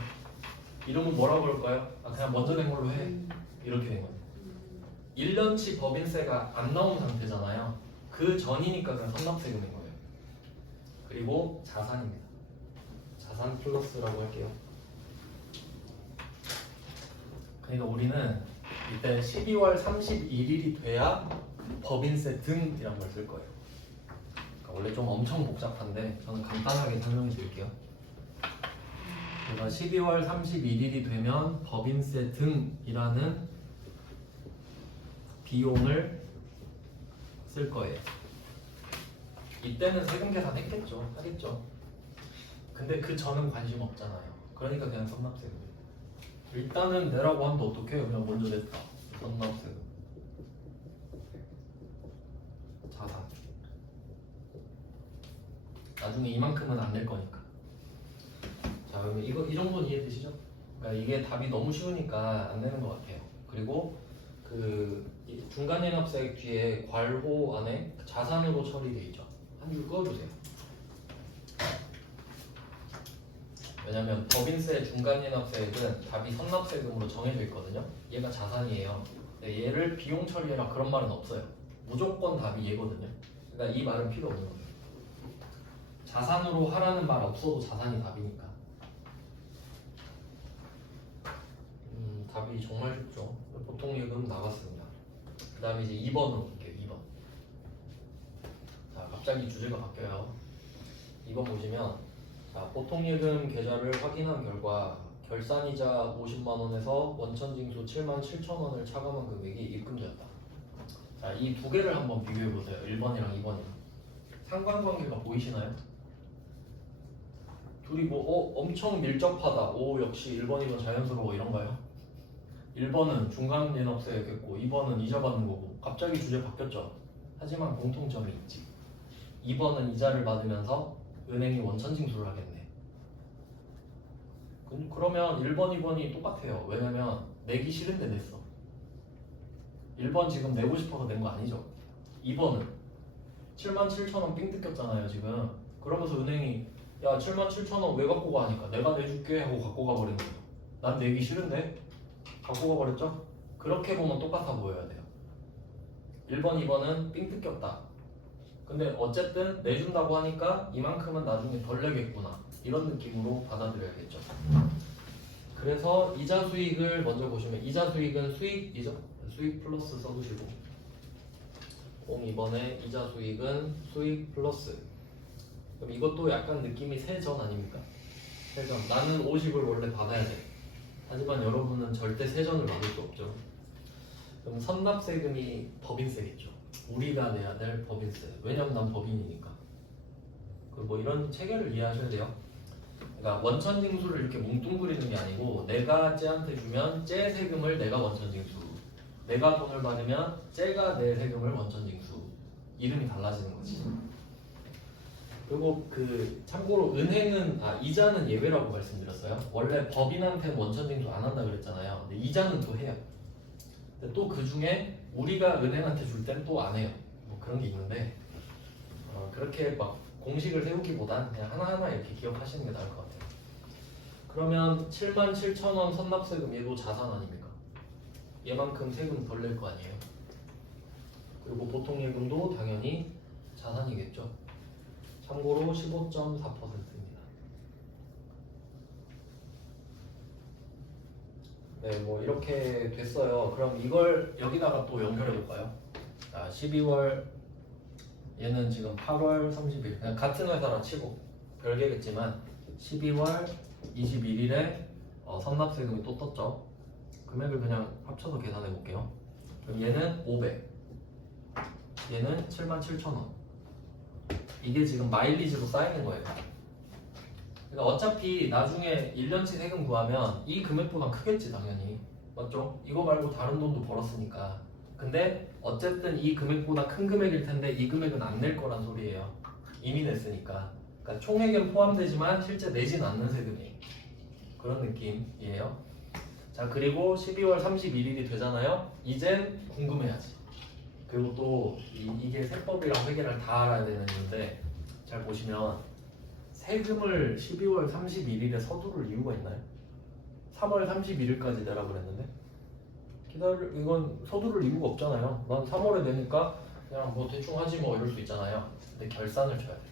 이러면 뭐라고 그럴까요? 그냥 먼저 낸 걸로 해. 이렇게 된 거예요. 1년치 법인세가 안 나온 상태잖아요. 그 전이니까 그냥 선납세금인 거예요. 그리고 자산입니다. 자산 플러스라고 할게요. 그러니까 우리는 이때 12월 31일이 돼야 법인세 등이란 걸 쓸 거예요. 그러니까 원래 좀 엄청 복잡한데 저는 간단하게 설명해 드릴게요. 그래서 12월 31일이 되면 법인세 등이라는 비용을 쓸 거예요. 이때는 세금 계산했겠죠, 하겠죠. 근데 그 전은 관심 없잖아요. 그러니까 그냥 선납세금. 일단은 내라고 하면 어떡해? 그냥 먼저 냈다. 선납세금. 자산. 나중에 이만큼은 안 낼 거니까. 자, 그러면 이 정도는 이해되시죠? 그러니까 이게 답이 너무 쉬우니까 안 내는 것 같아요. 그리고 이 중간연합세액 뒤에 괄호 안에 자산으로 처리돼 있죠. 한 줄 그어주세요. 왜냐면 법인세 중간연합세액은 답이 선납세금으로 정해져 있거든요. 얘가 자산이에요. 근데 얘를 비용 처리해라 그런 말은 없어요. 무조건 답이 얘거든요. 그러니까 이 말은 필요 없는 거예요. 자산으로 하라는 말 없어도 자산이 답이니까. 답이 정말 쉽죠. 보통 예금 나갔습니다. 그 다음에 이제 2번으로 볼게요. 2번. 자, 갑자기 주제가 바뀌어요. 2번 보시면, 자, 보통 예금 계좌를 확인한 결과 결산이자 50만 원에서 원천징수 7만 7천 원을 차감한 금액이 입금되었다. 자, 이 두 개를 한번 비교해 보세요. 1번이랑 2번이랑. 상관관계가 보이시나요? 둘이 엄청 밀접하다. 역시 1번, 2번 자연스러워 이런가요? 1번은 중간연합세액했고 2번은 이자 받는 거고 갑자기 주제 바뀌었죠. 하지만 공통점이 있지. 2번은 이자를 받으면서 은행이 원천징수를 하겠네. 그러면 1번, 2번이 똑같아요. 왜냐면 내기 싫은데 냈어. 1번 지금 내고 싶어서 낸 거 아니죠. 2번은 7만 7천 원 삥 뜯겼잖아요 지금. 그러면서 은행이 야 7만 7천 원 왜 갖고 가 하니까 내가 내줄게 하고 갖고 가버린 거예요. 난 내기 싫은데 갖고 가버렸죠? 그렇게 보면 똑같아 보여야 돼요. 1번, 2번은 삥 뜯겼다. 근데 어쨌든 내준다고 하니까 이만큼은 나중에 덜 내겠구나. 이런 느낌으로 받아들여야겠죠. 그래서 이자 수익을 먼저 보시면 이자 수익은 수익이죠. 수익 플러스 써두시고 02번에 이자 수익은 수익 플러스. 그럼 이것도 약간 느낌이 세전 아닙니까? 세전. 나는 50을 원래 받아야 돼. 하지만 여러분은 절대 세전을 받을 수 없죠. 그럼 선납세금이 법인세겠죠. 우리가 내야 될 법인세. 왜냐면 난 법인이니까. 그리고 이런 체계를 이해하셔야 돼요. 그러니까 원천징수를 이렇게 뭉뚱그리는 게 아니고 내가 쟤한테 주면 쟤 세금을 내가 원천징수. 내가 돈을 받으면 쟤가 내 세금을 원천징수. 이름이 달라지는 거지. 그리고 참고로 은행은 이자는 예외라고 말씀드렸어요. 원래 법인한테는 원천징수 안 한다 그랬잖아요. 근데 이자는 또 해요. 근데 또 그 중에 우리가 은행한테 줄 때는 또 안 해요. 뭐 그런 게 있는데 그렇게 막 공식을 세우기보단 그냥 하나하나 이렇게 기억하시는 게 나을 것 같아요. 그러면 7만 7천 원 선납세금 얘도 자산 아닙니까? 얘만큼 세금 덜 낼 거 아니에요. 그리고 보통 예금도 당연히 자산이겠죠. 참고로 15.4%입니다. 네, 뭐 이렇게 됐어요. 그럼 이걸 여기다가 또 연결해 볼까요? 자, 12월 얘는 지금 8월 30일 그냥 같은 회사라 치고 별개겠지만 12월 21일에 선납세금이 또 떴죠. 금액을 그냥 합쳐서 계산해 볼게요. 그럼 얘는 500, 얘는 7만 7천 원. 이게 지금 마일리지로 쌓이는 거예요. 그러니까 어차피 나중에 1년치 세금 구하면 이 금액보다 크겠지 당연히. 맞죠? 이거 말고 다른 돈도 벌었으니까. 근데 어쨌든 이 금액보다 큰 금액일 텐데 이 금액은 안 낼 거란 소리예요. 이미 냈으니까. 그러니까 총액엔 포함되지만 실제 내진 않는 세금이에요. 그런 느낌이에요. 자, 그리고 12월 31일이 되잖아요. 이젠 궁금해야지. 그리고 또 이게 세법이랑 회계를 다 알아야 되는 건데 잘 보시면 세금을 12월 31일에 서두를 이유가 있나요? 3월 31일까지 내라고 그랬는데 이건 서두를 이유가 없잖아요. 난 3월에 내니까 그냥 뭐 대충 하지 뭐 이럴 수 있잖아요. 근데 결산을 줘야 돼요.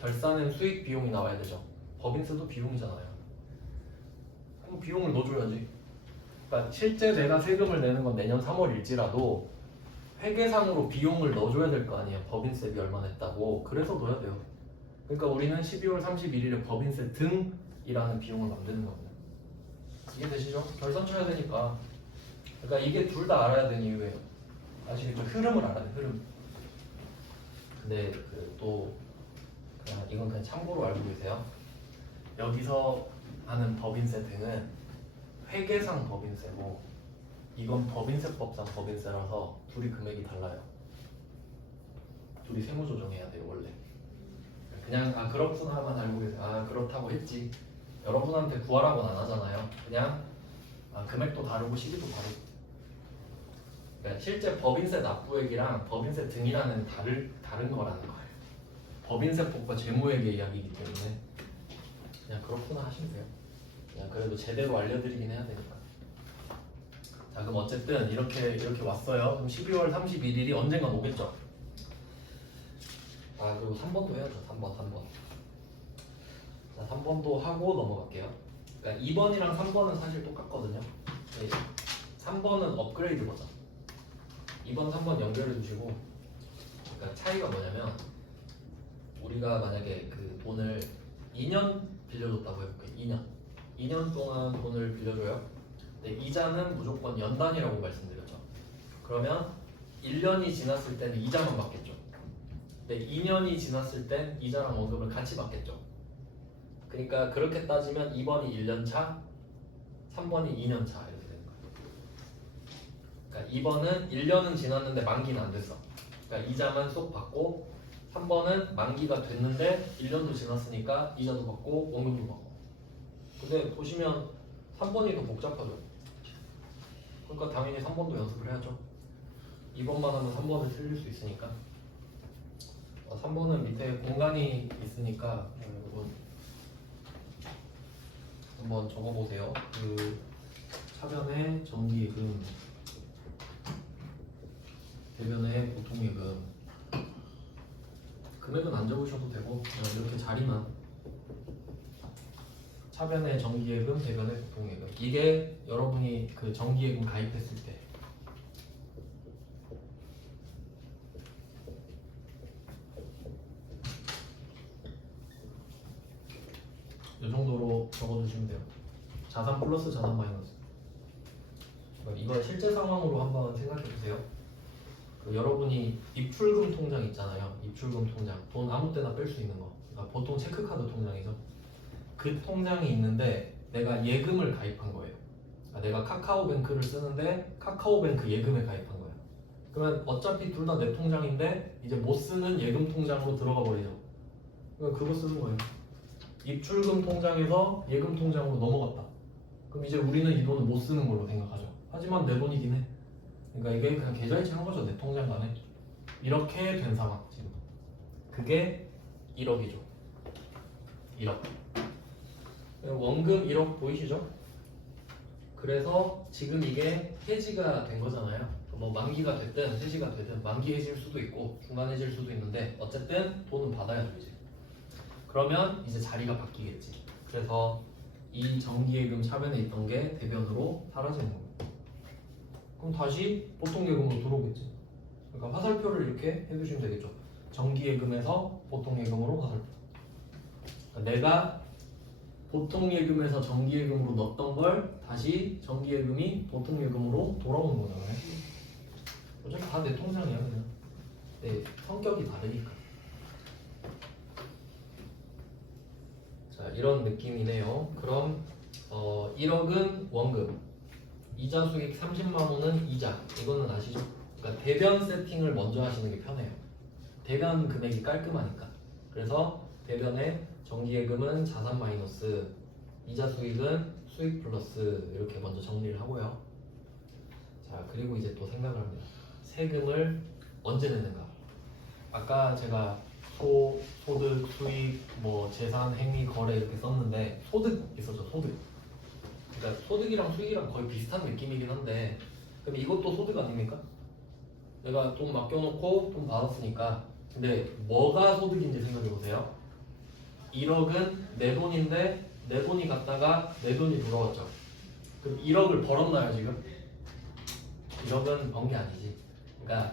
결산은 수익 비용이 나와야 되죠. 법인세도 비용이잖아요. 그럼 비용을 넣어줘야지. 그러니까 실제 내가 세금을 내는 건 내년 3월일지라도 회계상으로 비용을 넣어줘야 될 거 아니에요. 법인세비 얼마 냈다고. 그래서 넣어야 돼요. 그러니까 우리는 12월 31일에 법인세 등이라는 비용을 만드는 겁니다. 이해되시죠? 결산 쳐야 되니까. 그러니까 이게 둘 다 알아야 되는 이유예요. 아시겠죠? 흐름을 알아야 돼. 흐름. 근데 또 그냥 이건 그냥 참고로 알고 계세요. 여기서 하는 법인세 등은 회계상 법인세고 이건 법인세법상 법인세라서 둘이 금액이 달라요. 둘이 세무조정해야 돼요 원래. 그냥 아 그렇구나만 알고 계세요. 아 그렇다고 했지. 여러분한테 구하라고는 안 하잖아요. 그냥 아, 금액도 다르고 시기도 다르고. 그러니까 실제 법인세 납부액이랑 법인세 등이라는 다른 거라는 거예요. 법인세법과 재무회계 이야기이기 때문에 그냥 그렇구나 하시면 돼요. 그냥 그래도 제대로 알려드리긴 해야 되니까. 자 그럼 어쨌든 이렇게 왔어요. 그럼 12월 31일이 언젠간 오겠죠. 아 그리고 3번도 해야죠. 3번. 자 3번도 하고 넘어갈게요. 그러니까 2번이랑 3번은 사실 똑같거든요. 3번은 업그레이드 버전. 2번, 3번 연결해 주시고. 그러니까 차이가 뭐냐면 우리가 만약에 그 돈을 2년 빌려줬다고 해볼게요. 2년 동안 돈을 빌려줘요. 근데 이자는 무조건 연단이라고 말씀드렸죠. 그러면 1년이 지났을 때는 이자만 받겠죠. 근데 2년이 지났을 땐 이자랑 원금을 같이 받겠죠. 그러니까 그렇게 따지면 2번이 1년 차, 3번이 2년 차 이렇게 되는 거예요. 그러니까 2번은 1년은 지났는데 만기는 안 됐어. 그러니까 이자만 쏙 받고 3번은 만기가 됐는데 1년도 지났으니까 이자도 받고 원금도 받고. 근데 보시면 3번이 더 복잡하죠. 그러니까 당연히 3번도 연습을 해야죠. 2번만 하면 3번을 틀릴 수 있으니까. 3번은 밑에 공간이 있으니까 여러분 한번 적어보세요. 그 차변에 정기예금, 대변에 보통예금. 금액은 안 적으셔도 되고 그냥 이렇게 자리만. 차변에 정기예금, 대변에 보통예금. 이게 여러분이 그 정기예금 가입했을 때. 이 정도로 적어주시면 돼요. 자산 플러스 자산 마이너스. 이거 실제 상황으로 한번 생각해 보세요. 그 여러분이 입출금 통장 있잖아요. 입출금 통장. 돈 아무 때나 뺄 수 있는 거. 그러니까 보통 체크카드 통장이죠. 그 통장이 있는데 내가 예금을 가입한 거예요. 그러니까 내가 카카오뱅크를 쓰는데 카카오뱅크 예금에 가입한 거예요. 그러면 어차피 둘 다 내 통장인데 이제 못 쓰는 예금 통장으로 들어가 버리죠. 그러니까 그거 쓰는 거예요. 입출금 통장에서 예금 통장으로 넘어갔다. 그럼 이제 우리는 이 돈을 못 쓰는 걸로 생각하죠. 하지만 내 돈이긴 해. 그러니까 이게 그냥 계좌이체한 거죠. 내 통장 간에. 이렇게 된 상황 지금. 그게 1억이죠. 1억. 원금 1억 보이시죠? 그래서 지금 이게 해지가 된 거잖아요. 뭐 만기가 됐든 해지가 되든 만기 해질 수도 있고 중간 해질 수도 있는데 어쨌든 돈은 받아야죠 이제. 그러면 이제 자리가 바뀌겠지. 그래서 이 정기예금 차변에 있던 게 대변으로 사라지는 겁니다. 그럼 다시 보통예금으로 들어오겠지. 그러니까 화살표를 이렇게 해주시면 되겠죠. 정기예금에서 보통예금으로 화살표. 그러니까 내가 보통예금에서 정기예금으로 넣었던 걸 다시 정기예금이 보통예금으로 돌아오는 거잖아요. 어차피 다 내 통장이야 그냥. 네, 성격이 다르니까. 자, 이런 느낌이네요. 그럼 1억은 원금, 이자 수익 30만 원은 이자. 이거는 아시죠? 그러니까 대변 세팅을 먼저 하시는 게 편해요. 대변 금액이 깔끔하니까. 그래서 대변에 정기예금은 자산 마이너스, 이자 수익은 수익 플러스 이렇게 먼저 정리를 하고요. 자, 그리고 이제 또 생각을 합니다. 세금을 언제 내는가? 아까 제가 소득, 수익, 뭐 재산, 행위, 거래 이렇게 썼는데 소득 있었죠. 소득. 그러니까 소득이랑 수익이랑 거의 비슷한 느낌이긴 한데 그럼 이것도 소득 아닙니까? 내가 돈 맡겨놓고 돈 받았으니까. 근데 뭐가 소득인지 생각해보세요. 1억은 내 돈인데 내 돈이 갔다가 내 돈이 돌아왔죠. 그럼 1억을 벌었나요 지금? 1억은 번 게 아니지. 그러니까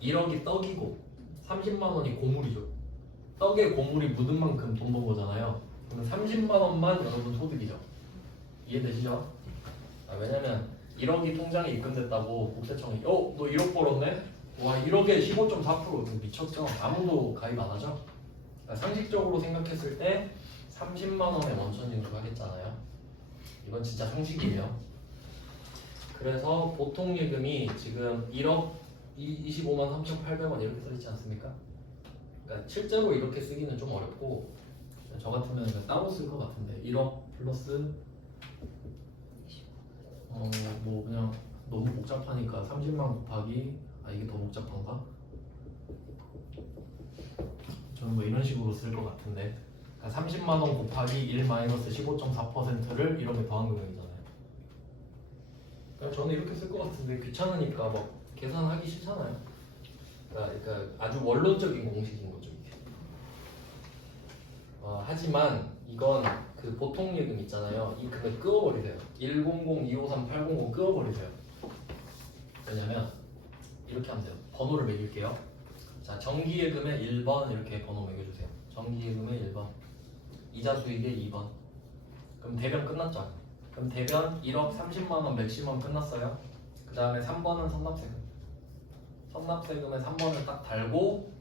1억이 떡이고 30만 원이 고물이죠. 떡에 고물이 묻은 만큼 돈 번 거잖아요. 그러면 30만 원만 여러분 소득이죠. 이해되시죠? 왜냐면 1억이 통장에 입금됐다고 국세청이 너 1억 벌었네? 와 1억에 15.4% 미쳤죠? 아무도 가입 안 하죠? 그러니까 상식적으로 생각했을 때 30만 원의 원천 징수하겠잖아요. 이건 진짜 상식이에요. 그래서 보통 예금이 지금 1억 25만 3,800원 이렇게 써있지 않습니까? 그러니까 실제로 이렇게 쓰기는 좀 어렵고 저 같으면 그냥 따로 쓸 것 같은데 1억 플러스 뭐 그냥 너무 복잡하니까 30만 곱하기 이게 더 복잡한가? 저는 뭐 이런 식으로 쓸 것 같은데 그러니까 30만 원 곱하기 1 마이너스 15.4%를 이렇게 더한 금액이잖아요. 그러니까 저는 이렇게 쓸 것 같은데 귀찮으니까 막 계산하기 싫잖아요. 그러니까 아주 원론적인 공식인 거죠 이게. 하지만 이건 그 보통 예금 있잖아요. 이 금액 끄어버리세요. 100, 253, 800 끄어버리세요. 왜냐면 이렇게 하면 돼요. 번호를 매길게요. 자, 정기예금의 1번 이렇게 번호 매겨주세요. 정기예금의 1번, 이자 수익의 2번. 그럼 대변 끝났죠? 그럼 대변 1억 30만 원 맥시멈 끝났어요. 그 다음에 3번은 선납세금. 선납세금의 3번을 딱 달고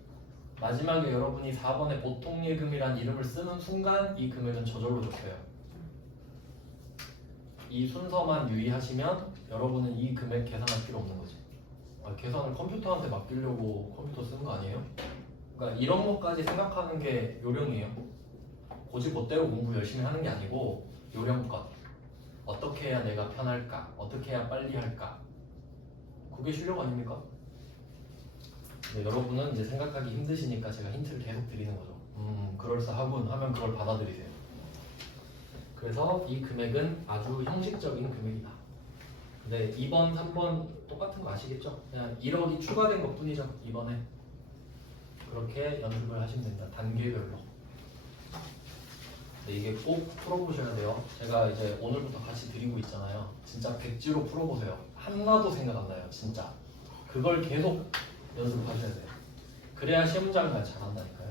마지막에 여러분이 4번에 보통예금이란 이름을 쓰는 순간 이 금액은 저절로 적혀요. 이 순서만 유의하시면 여러분은 이 금액 계산할 필요 없는 거지. 계산을 컴퓨터한테 맡기려고 컴퓨터 쓰는 거 아니에요? 그러니까 이런 것까지 생각하는 게 요령이에요. 고집 멋대로 공부 열심히 하는 게 아니고 요령껏 어떻게 해야 내가 편할까? 어떻게 해야 빨리 할까? 그게 실력 아닙니까? 네, 여러분은 이제 생각하기 힘드시니까 제가 힌트를 계속 드리는 거죠. 그럴싸하군 하면 그걸 받아들이세요. 그래서 이 금액은 아주 형식적인 금액이다. 근데 2번, 3번 똑같은 거 아시겠죠? 그냥 1억이 추가된 것 뿐이죠. 이번에 그렇게 연습을 하시면 됩니다. 단계별로. 근데 이게 꼭 풀어보셔야 돼요. 제가 이제 오늘부터 같이 드리고 있잖아요. 진짜 백지로 풀어보세요. 하나도 생각 안 나요. 진짜. 그걸 계속 연습하셔야 돼요. 그래야 시험장 가서 잘한다니까요.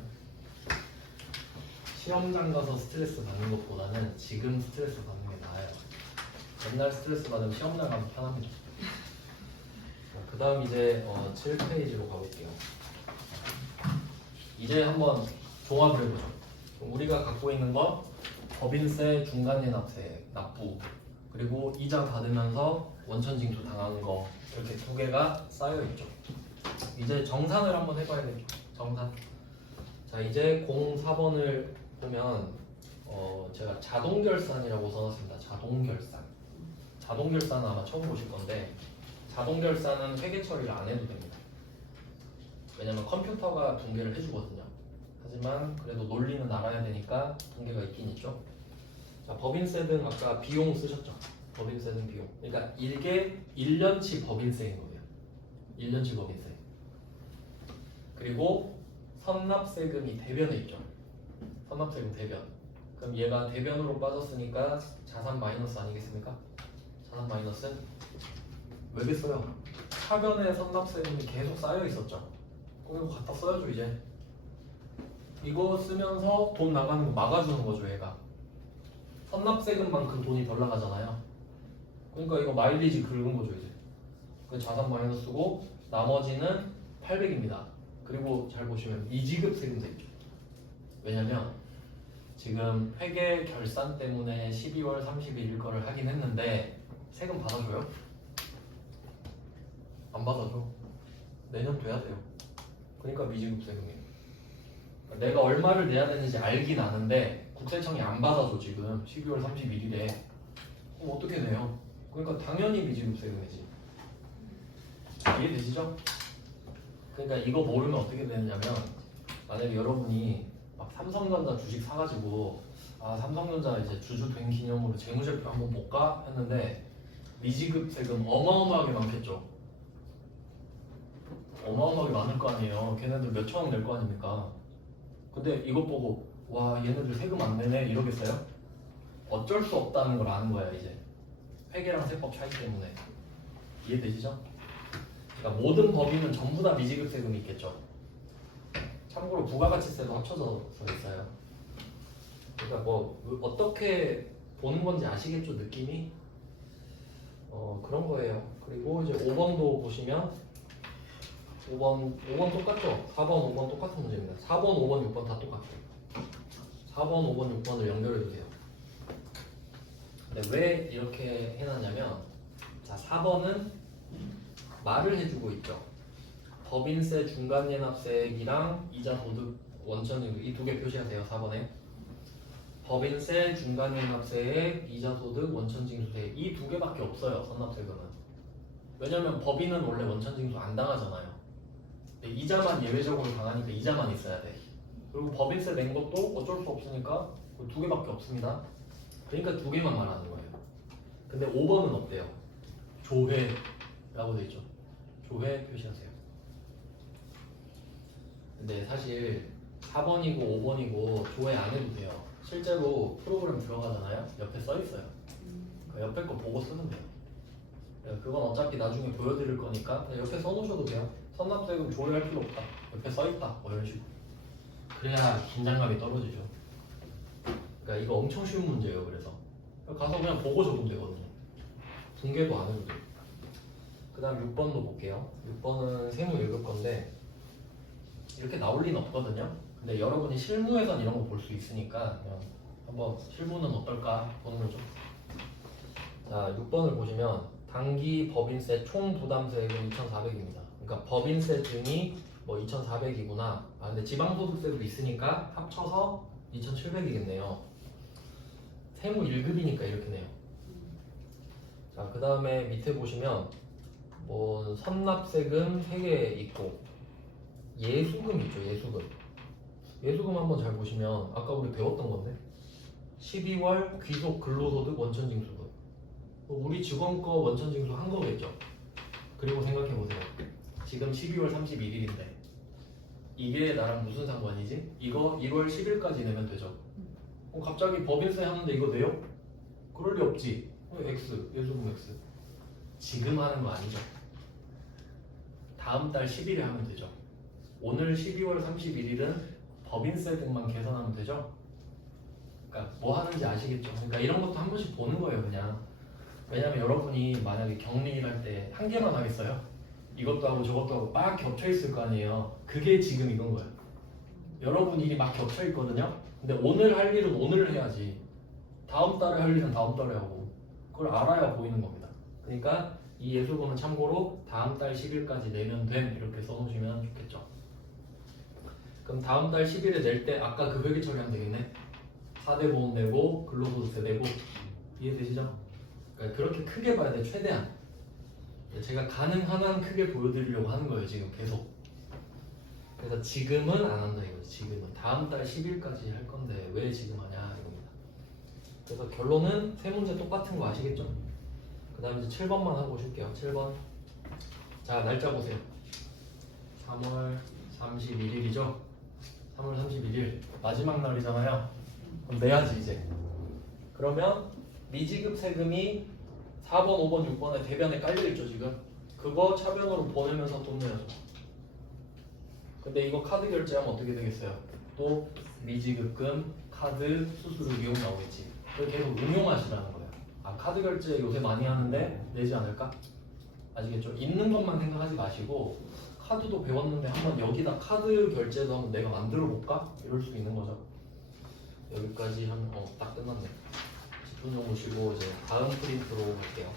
시험장 가서 스트레스 받는 것보다는 지금 스트레스 받는 게 나아요. 맨날 스트레스 받으면 시험장 가면 편합니다. 그 다음 이제 7페이지로 가볼게요. 이제 한번 종합을 해보죠. 우리가 갖고 있는 건 법인세, 중간예납세, 납부, 그리고 이자 받으면서 원천징수 당하는 거 이렇게 두 개가 쌓여 있죠. 이제 정산을 한번 해봐야겠죠. 정산. 자, 이제 04번을 보면 제가 자동결산이라고 써놨습니다. 자동결산. 자동결산은 아마 처음 보실 건데 자동결산은 회계 처리를 안 해도 됩니다. 왜냐면 컴퓨터가 분계를 해주거든요. 하지만 그래도 논리는 알아야 되니까 분계가 있긴 있죠. 자, 법인세 등 아까 비용 쓰셨죠? 법인세 등 비용. 그러니까 이게 1년치 법인세인 거예요. 1년치 법인세. 그리고 선납세금이 대변에 있죠. 선납세금 대변. 그럼 얘가 대변으로 빠졌으니까 자산 마이너스 아니겠습니까? 자산 마이너스는 왜겠어요? 차변에 선납세금이 계속 쌓여 있었죠. 그럼 이거 갖다 써야죠 이제. 이거 쓰면서 돈 나가는 거 막아주는 거죠 얘가. 선납세금만큼 돈이 덜 나가잖아요. 그러니까 이거 마일리지 긁은 거죠 이제. 그 자산 마이너스고 나머지는 800입니다. 그리고 잘 보시면 미지급 세금도 있죠. 왜냐면 지금 회계 결산 때문에 12월 31일 거를 하긴 했는데 세금 받아줘요? 안 받아줘. 내년 돼야 돼요. 그러니까 미지급 세금이에요. 내가 얼마를 내야 되는지 알긴 아는데 국세청이 안 받아줘 지금 12월 31일에. 그럼 어떻게 내요? 그러니까 당연히 미지급 세금이지. 이해되시죠? 그러니까 이거 모르면 어떻게 되느냐면 만약에 여러분이 막 삼성전자 주식 사가지고 삼성전자 이제 주주 된 기념으로 재무제표 한번 볼까 했는데 미지급 세금 어마어마하게 많겠죠. 어마어마하게 많을 거 아니에요. 걔네들 몇 천억 낼 거 아닙니까? 근데 이것 보고 와 얘네들 세금 안 내네 이러겠어요? 어쩔 수 없다는 걸 아는 거야 이제. 회계랑 세법 차이 때문에. 이해되시죠? 그러니까 모든 법인은 전부 다 미지급 세금이 있겠죠. 참고로 부가가치세도 합쳐서 있어요. 그러니까 뭐 어떻게 보는 건지 아시겠죠, 느낌이? 그런 거예요. 그리고 이제 5번도 보시면 5번 똑같죠? 4번, 5번 똑같은 문제입니다. 4번, 5번, 6번 다 똑같아요. 4번, 5번, 6번을 연결해 주세요. 근데 왜 이렇게 해놨냐면, 자, 4번은 말을 해주고 있죠. 법인세 중간예납세액이랑 이자 소득 원천징수 이 두 개 표시하세요. 4번에 법인세 중간예납세액 이자 소득 원천징수세액 이 두 개밖에 없어요. 선납세금은. 왜냐면 법인은 원래 원천징수 안 당하잖아요. 근데 이자만 예외적으로 당하니까 이자만 있어야 돼. 그리고 법인세 낸 것도 어쩔 수 없으니까 두 개밖에 없습니다. 그러니까 두 개만 말하는 거예요. 근데 5번은 어때요? 조회라고 돼 있죠. 조회 표시하세요. 근데 사실 4번이고 5번이고 조회 안 해도 돼요. 실제로 프로그램 들어가잖아요. 옆에 써 있어요. 그 옆에 거 보고 쓰면 돼요. 그건 어차피 나중에 보여드릴 거니까 그냥 옆에 써놓으셔도 돼요. 선납세금 조회할 필요 없다. 옆에 써 있다. 뭐 이런 식으로. 그래야 긴장감이 떨어지죠. 그러니까 이거 엄청 쉬운 문제예요. 그래서 가서 그냥 보고 적으면 되거든요. 분개도 안 해도 돼요. 그 다음 6번도 볼게요. 6번은 세무 1급 건데 이렇게 나올 리는 없거든요. 근데 여러분이 실무에선 이런 거 볼 수 있으니까 그냥 한번 실무는 어떨까 보는 거죠. 자, 6번을 보시면 당기 법인세 총 부담세액은 2,400입니다. 그러니까 법인세 등이 뭐 2,400이구나. 아, 근데 지방소득세도 있으니까 합쳐서 2,700이겠네요. 세무 1급이니까 이렇게 네요. 자, 그 다음에 밑에 보시면 뭐 선납세금 3개 있고 예수금 있죠. 예수금. 예수금 한번 잘 보시면 아까 우리 배웠던 건데 12월 귀속 근로소득 원천징수금. 우리 직원 거 원천징수 한 거겠죠. 그리고 생각해 보세요. 지금 12월 31일인데 이게 나랑 무슨 상관이지? 이거 1월 10일까지 내면 되죠. 갑자기 법인세 하는데 이거 내요? 그럴 리 없지. X, 예수금 X. 지금 하는 거 아니죠. 다음 달 10일에 하면 되죠. 오늘 12월 31일은 법인세 등만 계산하면 되죠. 그러니까 뭐 하는지 아시겠죠. 그러니까 이런 것도 한 번씩 보는 거예요, 그냥. 왜냐면 여러분이 만약에 격리를 할 때 한 개만 하겠어요? 이것도 하고 저것도 하고 막 겹쳐 있을 거 아니에요. 그게 지금 이건 거예요. 여러분 일이 막 겹쳐 있거든요. 근데 오늘 할 일은 오늘 해야지. 다음 달에 할 일은 다음 달에 하고. 그걸 알아야 보이는 겁니다. 그러니까 이 예수금은 참고로 다음 달 10일까지 내면 됨 이렇게 써놓으시면 좋겠죠. 그럼 다음 달 10일에 낼 때 아까 그 회계 처리하면 되겠네. 4대 보험 내고 근로소득세 내고. 이해되시죠? 그러니까 그렇게 크게 봐야 돼. 최대한. 제가 가능한 한 크게 보여드리려고 하는 거예요. 지금 계속. 그래서 지금은 안 한다 이거지. 지금은 다음 달 10일까지 할 건데 왜 지금 하냐 이겁니다. 그래서 결론은 세 문제 똑같은 거 아시겠죠? 그 다음에 이제 7번만 하고 오실게요. 7번. 자, 날짜 보세요. 3월 31일이죠? 3월 31일 마지막 날이잖아요. 그럼 내야지 이제. 그러면 미지급 세금이 4번, 5번, 6번에 대변에 깔려있죠 지금. 그거 차변으로 보내면서 돈 내야죠. 근데 이거 카드 결제하면 어떻게 되겠어요? 또 미지급금, 카드, 수수료 이용 나오겠지. 그걸 계속 응용하시라는 거예요. 아, 카드 결제 요새 많이 하는데 내지 않을까? 아시겠죠? 있는 것만 생각하지 마시고 카드도 배웠는데 한번 여기다 카드 결제도 한번 내가 만들어 볼까? 이럴 수 있는 거죠. 여기까지 하면 딱 끝났네. 10분 정도 쉬고 이제 다음 프린트로 갈게요.